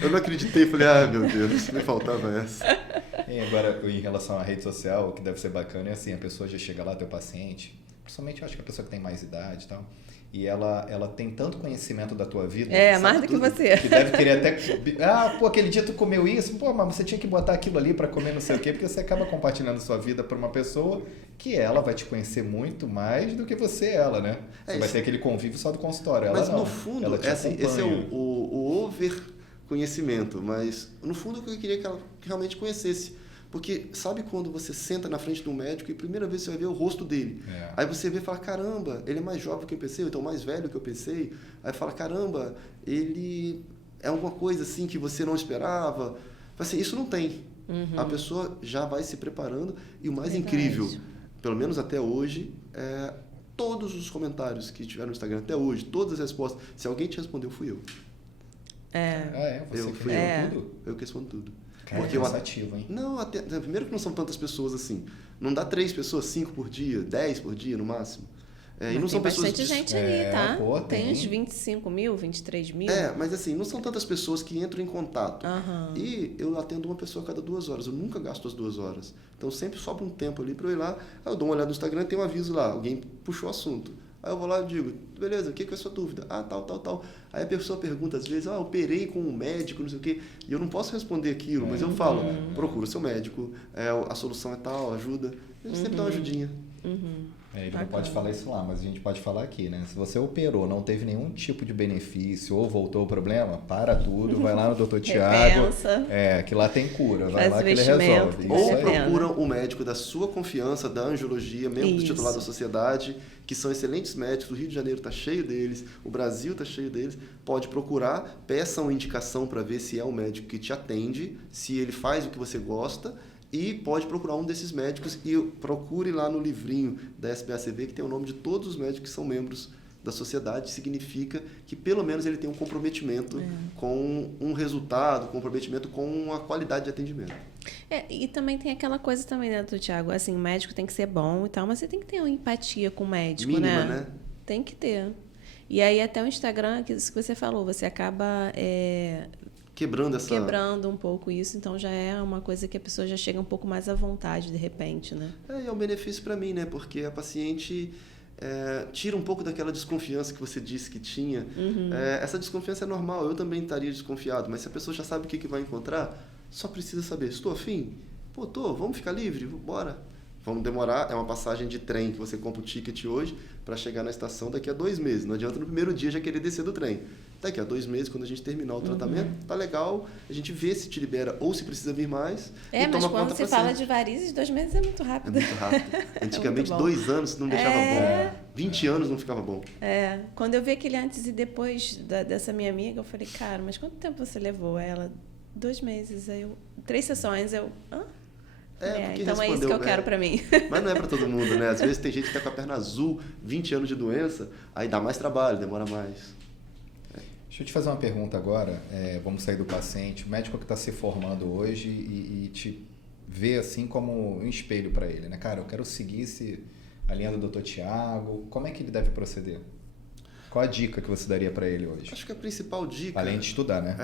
Eu não acreditei, falei, meu Deus, me faltava essa. E agora, em relação à rede social, o que deve ser bacana é assim, a pessoa já chega lá, teu paciente, principalmente eu acho que a pessoa que tem mais idade e tal, e ela tem tanto conhecimento da tua vida. Mais do que você. Que deve querer até... aquele dia tu comeu isso, mas você tinha que botar aquilo ali para comer não sei o quê, porque você acaba compartilhando sua vida para uma pessoa que ela vai te conhecer muito mais do que você ela, né? Você vai ter aquele convívio só do consultório. Ela mas não. No fundo, esse é o over conhecimento, mas no fundo eu queria que ela realmente conhecesse. Porque sabe quando você senta na frente de um médico e a primeira vez você vai ver o rosto dele? Aí você vê e fala, caramba, ele é mais jovem do que eu pensei, ou então mais velho do que eu pensei. Aí fala, caramba, ele é alguma coisa assim que você não esperava. Assim, isso não tem. A pessoa já vai se preparando. E o mais incrível, pelo menos até hoje, todos os comentários que tiveram no Instagram até hoje, todas as respostas, se alguém te respondeu, fui eu. Você que respondo tudo? Eu que respondo tudo. Cara, porque cansativo, hein? Não, primeiro que não são tantas pessoas assim. Não dá 3 pessoas, 5 por dia, 10 por dia no máximo. E não são tem pessoas... bastante gente ali, tá? Pô, tem uns 25 mil, 23 mil. Mas assim, não são tantas pessoas que entram em contato. E eu atendo uma pessoa a cada 2 horas. Eu nunca gasto as 2 horas. Então sempre sobra um tempo ali para eu ir lá. Aí eu dou uma olhada no Instagram e tem um aviso lá. Alguém puxou o assunto. Aí eu vou lá e digo, beleza, o que é a sua dúvida? Tal. Aí a pessoa pergunta às vezes, operei com um médico, não sei o quê. E eu não posso responder aquilo, mas eu falo, procura o seu médico, a solução é tal, ajuda. A gente sempre dá uma ajudinha. Ele não pode falar isso lá, mas a gente pode falar aqui, né? Se você operou, não teve nenhum tipo de benefício ou voltou o problema, para tudo, vai lá no Dr. Tiago. Que lá tem cura, vai lá que ele resolve. Ou procura o médico da sua confiança, da angiologia, membro titular da sociedade, que são excelentes médicos, o Rio de Janeiro está cheio deles, o Brasil está cheio deles. Pode procurar, peça uma indicação para ver se é um médico que te atende, se ele faz o que você gosta. E pode procurar um desses médicos e procure lá no livrinho da SBACV, que tem o nome de todos os médicos que são membros da sociedade. Significa que pelo menos ele tem um comprometimento com um resultado, comprometimento com a qualidade de atendimento. E também tem aquela coisa também, né, do Tiago? Assim, o médico tem que ser bom e tal, mas você tem que ter uma empatia com o médico, mínima, né? Tem que ter. E aí até o Instagram, isso que você falou, você acaba... quebrando um pouco isso, então já é uma coisa que a pessoa já chega um pouco mais à vontade de repente, né? É um benefício para mim, né? Porque a paciente tira um pouco daquela desconfiança que você disse que tinha. Essa desconfiança é normal, eu também estaria desconfiado, mas se a pessoa já sabe o que vai encontrar, só precisa saber, estou afim? Pô, vamos ficar livre? Bora! Vamos demorar, é uma passagem de trem que você compra o ticket hoje para chegar na estação daqui a 2 meses. Não adianta no primeiro dia já querer descer do trem. Daqui a 2 meses, quando a gente terminar o tratamento, tá legal, a gente vê se te libera ou se precisa vir mais. Mas quando se fala de varizes, 2 meses é muito rápido. É muito rápido. Antigamente, 2 anos não deixava bom. 20 anos não ficava bom. Quando eu vi aquele antes e depois dessa minha amiga, eu falei, cara, mas quanto tempo você levou? Ela, 2 meses. Aí 3 sessões, então é isso que eu quero pra mim. Mas não é pra todo mundo, né? Às vezes tem gente que tá com a perna azul, 20 anos de doença, aí dá mais trabalho, demora mais. Deixa eu te fazer uma pergunta agora. Vamos sair do paciente. O médico que está se formando hoje e te vê assim como um espelho para ele, né? Cara, eu quero seguir a linha do Dr. Tiago. Como é que ele deve proceder? Qual a dica que você daria para ele hoje? Acho que a principal dica... Além de estudar, né?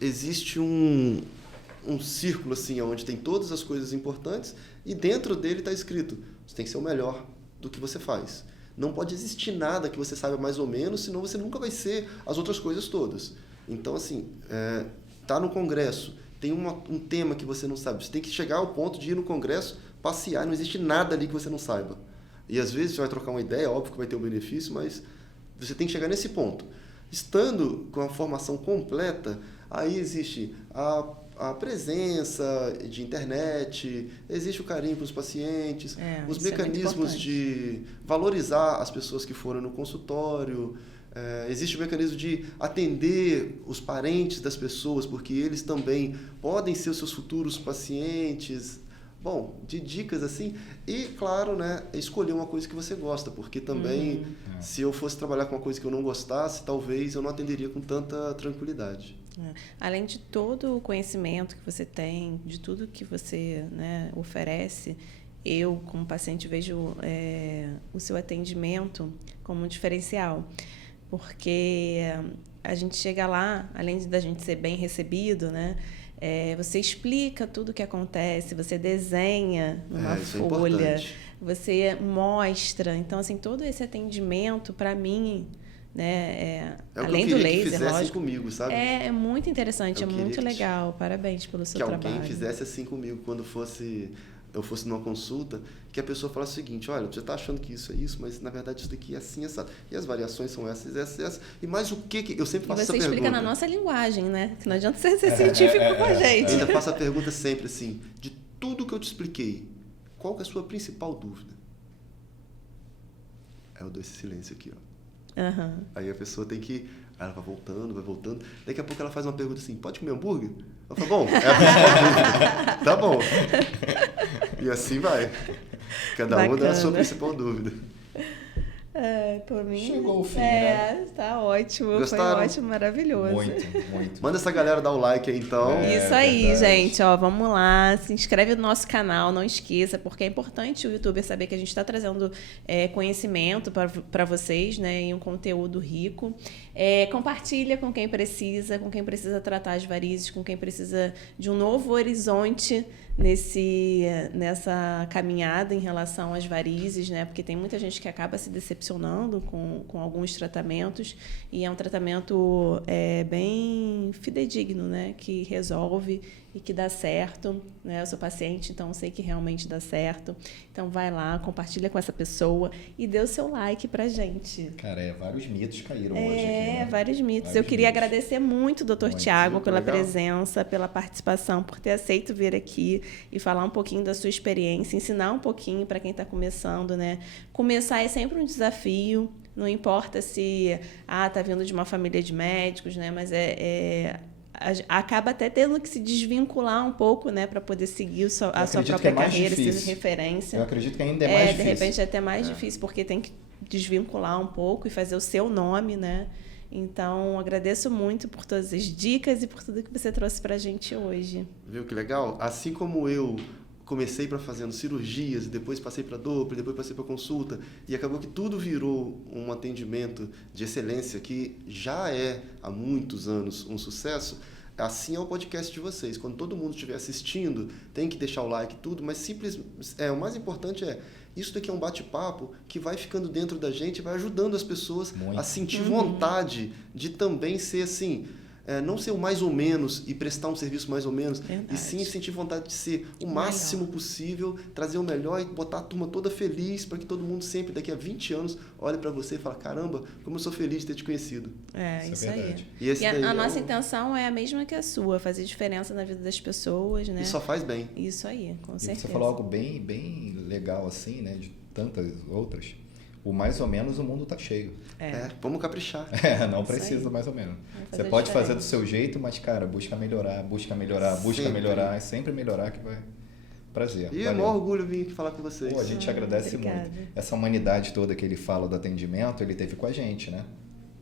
Existe um círculo assim, onde tem todas as coisas importantes e dentro dele está escrito, você tem que ser o melhor do que você faz. Não pode existir nada que você saiba mais ou menos, senão você nunca vai ser as outras coisas todas. Então, assim, tá no congresso, tem um tema que você não sabe, você tem que chegar ao ponto de ir no congresso, passear, não existe nada ali que você não saiba. E às vezes você vai trocar uma ideia, óbvio que vai ter um benefício, mas você tem que chegar nesse ponto. Estando com a formação completa, aí existe a presença de internet, existe o carinho com os pacientes, os mecanismos de valorizar as pessoas que foram no consultório, existe o mecanismo de atender os parentes das pessoas, porque eles também podem ser os seus futuros pacientes. Bom, de dicas assim, e claro, né, escolher uma coisa que você gosta, porque também, se eu fosse trabalhar com uma coisa que eu não gostasse, talvez eu não atenderia com tanta tranquilidade. Além de todo o conhecimento que você tem, de tudo que você, né, oferece, eu, como paciente, vejo o seu atendimento como um diferencial, porque a gente chega lá, além da gente ser bem recebido, né, você explica tudo o que acontece, você desenha numa folha, você mostra. Então, assim, todo esse atendimento, para mim, né, além do laser, que fizessem lógico, comigo, sabe? É muito interessante, é muito legal. Parabéns pelo seu trabalho. Que alguém fizesse assim comigo, quando fosse eu fosse numa consulta, que a pessoa falasse o seguinte, olha, você está achando que isso é isso, mas na verdade isso daqui é assim, essa. E as variações são essas, essas, essas. E mais o que eu sempre faço essa pergunta. Você explica na nossa linguagem, né? Que não adianta você ser científico com a gente. Eu ainda faço a pergunta sempre assim, de tudo que eu te expliquei, qual que é a sua principal dúvida? Aí eu dou esse silêncio aqui, ó. Uhum. Aí a pessoa tem que... Aí ela vai voltando. Daqui a pouco ela faz uma pergunta assim, pode comer hambúrguer? Eu falo, bom, é a principal dúvida. Tá bom. E assim vai. Cada uma dá a sua principal dúvida. Por mim... Chegou o fim, né? Tá ótimo. Gostaram? Foi ótimo, maravilhoso. Muito. Manda essa galera dar o like aí, então. Isso aí, verdade. gente. Ó, vamos lá. Se inscreve no nosso canal, não esqueça, porque é importante o youtuber saber que a gente está trazendo conhecimento para vocês, né? E um conteúdo rico. Compartilha com quem precisa tratar as varizes, com quem precisa de um novo horizonte nessa caminhada em relação às varizes, né? Porque tem muita gente que acaba se decepcionando com alguns tratamentos e é um tratamento bem fidedigno, né? Que resolve e que dá certo, né? Eu sou paciente, então sei que realmente dá certo. Então vai lá, compartilha com essa pessoa e dê o seu like pra gente. Cara, vários mitos caíram hoje aqui, né? Vários mitos. Eu queria agradecer muito o Dr. Tiago pela legal. presença, pela participação, por ter aceito vir aqui e falar um pouquinho da sua experiência, ensinar um pouquinho para quem está começando, né? Começar é sempre um desafio, não importa se tá vindo de uma família de médicos, né? Mas acaba até tendo que se desvincular um pouco, né, para poder seguir a sua própria carreira, ser referência. Eu acredito que ainda é mais difícil. De repente é até mais difícil, porque tem que desvincular um pouco e fazer o seu nome, né? Então, agradeço muito por todas as dicas e por tudo que você trouxe para a gente hoje. Viu que legal? Assim como eu comecei fazendo cirurgias, depois passei para Doppler, depois passei para consulta, e acabou que tudo virou um atendimento de excelência que já é há muitos anos um sucesso. Assim é o podcast de vocês. Quando todo mundo estiver assistindo, tem que deixar o like e tudo, mas o mais importante isso daqui é um bate-papo que vai ficando dentro da gente, vai ajudando as pessoas a sentir vontade de também ser assim, não ser o mais ou menos e prestar um serviço mais ou menos, Verdade. E sim sentir vontade de ser o máximo possível, trazer o melhor e botar a turma toda feliz para que todo mundo sempre, daqui a 20 anos, olhe para você e fale, caramba, como eu sou feliz de ter te conhecido. Isso verdade. aí. E a nossa intenção é a mesma que a sua, fazer diferença na vida das pessoas, né? E só faz bem. Isso aí, com certeza. Você falou algo bem, bem legal assim, né? De tantas outras. O mais ou menos o mundo tá cheio. Vamos caprichar. Não precisa mais ou menos. Você pode fazer do seu jeito, mas, cara, busca melhorar, é sempre melhorar que vai... Prazer. E é um orgulho vir aqui falar com vocês. A gente agradece muito. Essa humanidade toda que ele fala do atendimento, ele teve com a gente, né?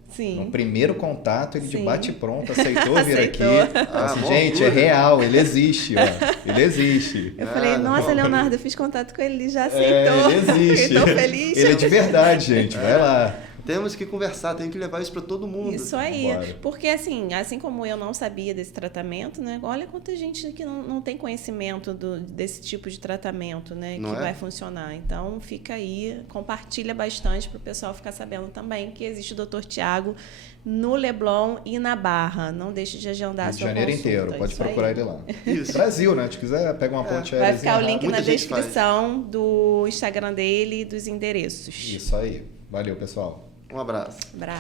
Sim. No primeiro contato, ele de bate-pronto aceitou vir aqui. Aceitou. Gente, é real, ele existe, ó. Ele existe. Eu falei, nossa, Leonardo, eu fiz contato com ele, ele já aceitou. Ele existe. Estou feliz. Ele é de verdade, gente. Vai lá. Temos que conversar, tem que levar isso para todo mundo. Isso aí. Bora. Porque assim como eu não sabia desse tratamento, né? Olha quanta gente que não tem conhecimento desse tipo de tratamento, né? Não que vai funcionar. Então, fica aí, compartilha bastante para o pessoal ficar sabendo também que existe o Dr. Tiago no Leblon e na Barra. Não deixe de agendar a sua consulta. Janeiro inteiro, pode Isso procurar aí. ele lá. Isso. Brasil, né? Se quiser, pega uma ponte Vai ficar o link Muita na gente descrição do Instagram dele e dos endereços. Isso aí. Valeu, pessoal. Um abraço. Abraço.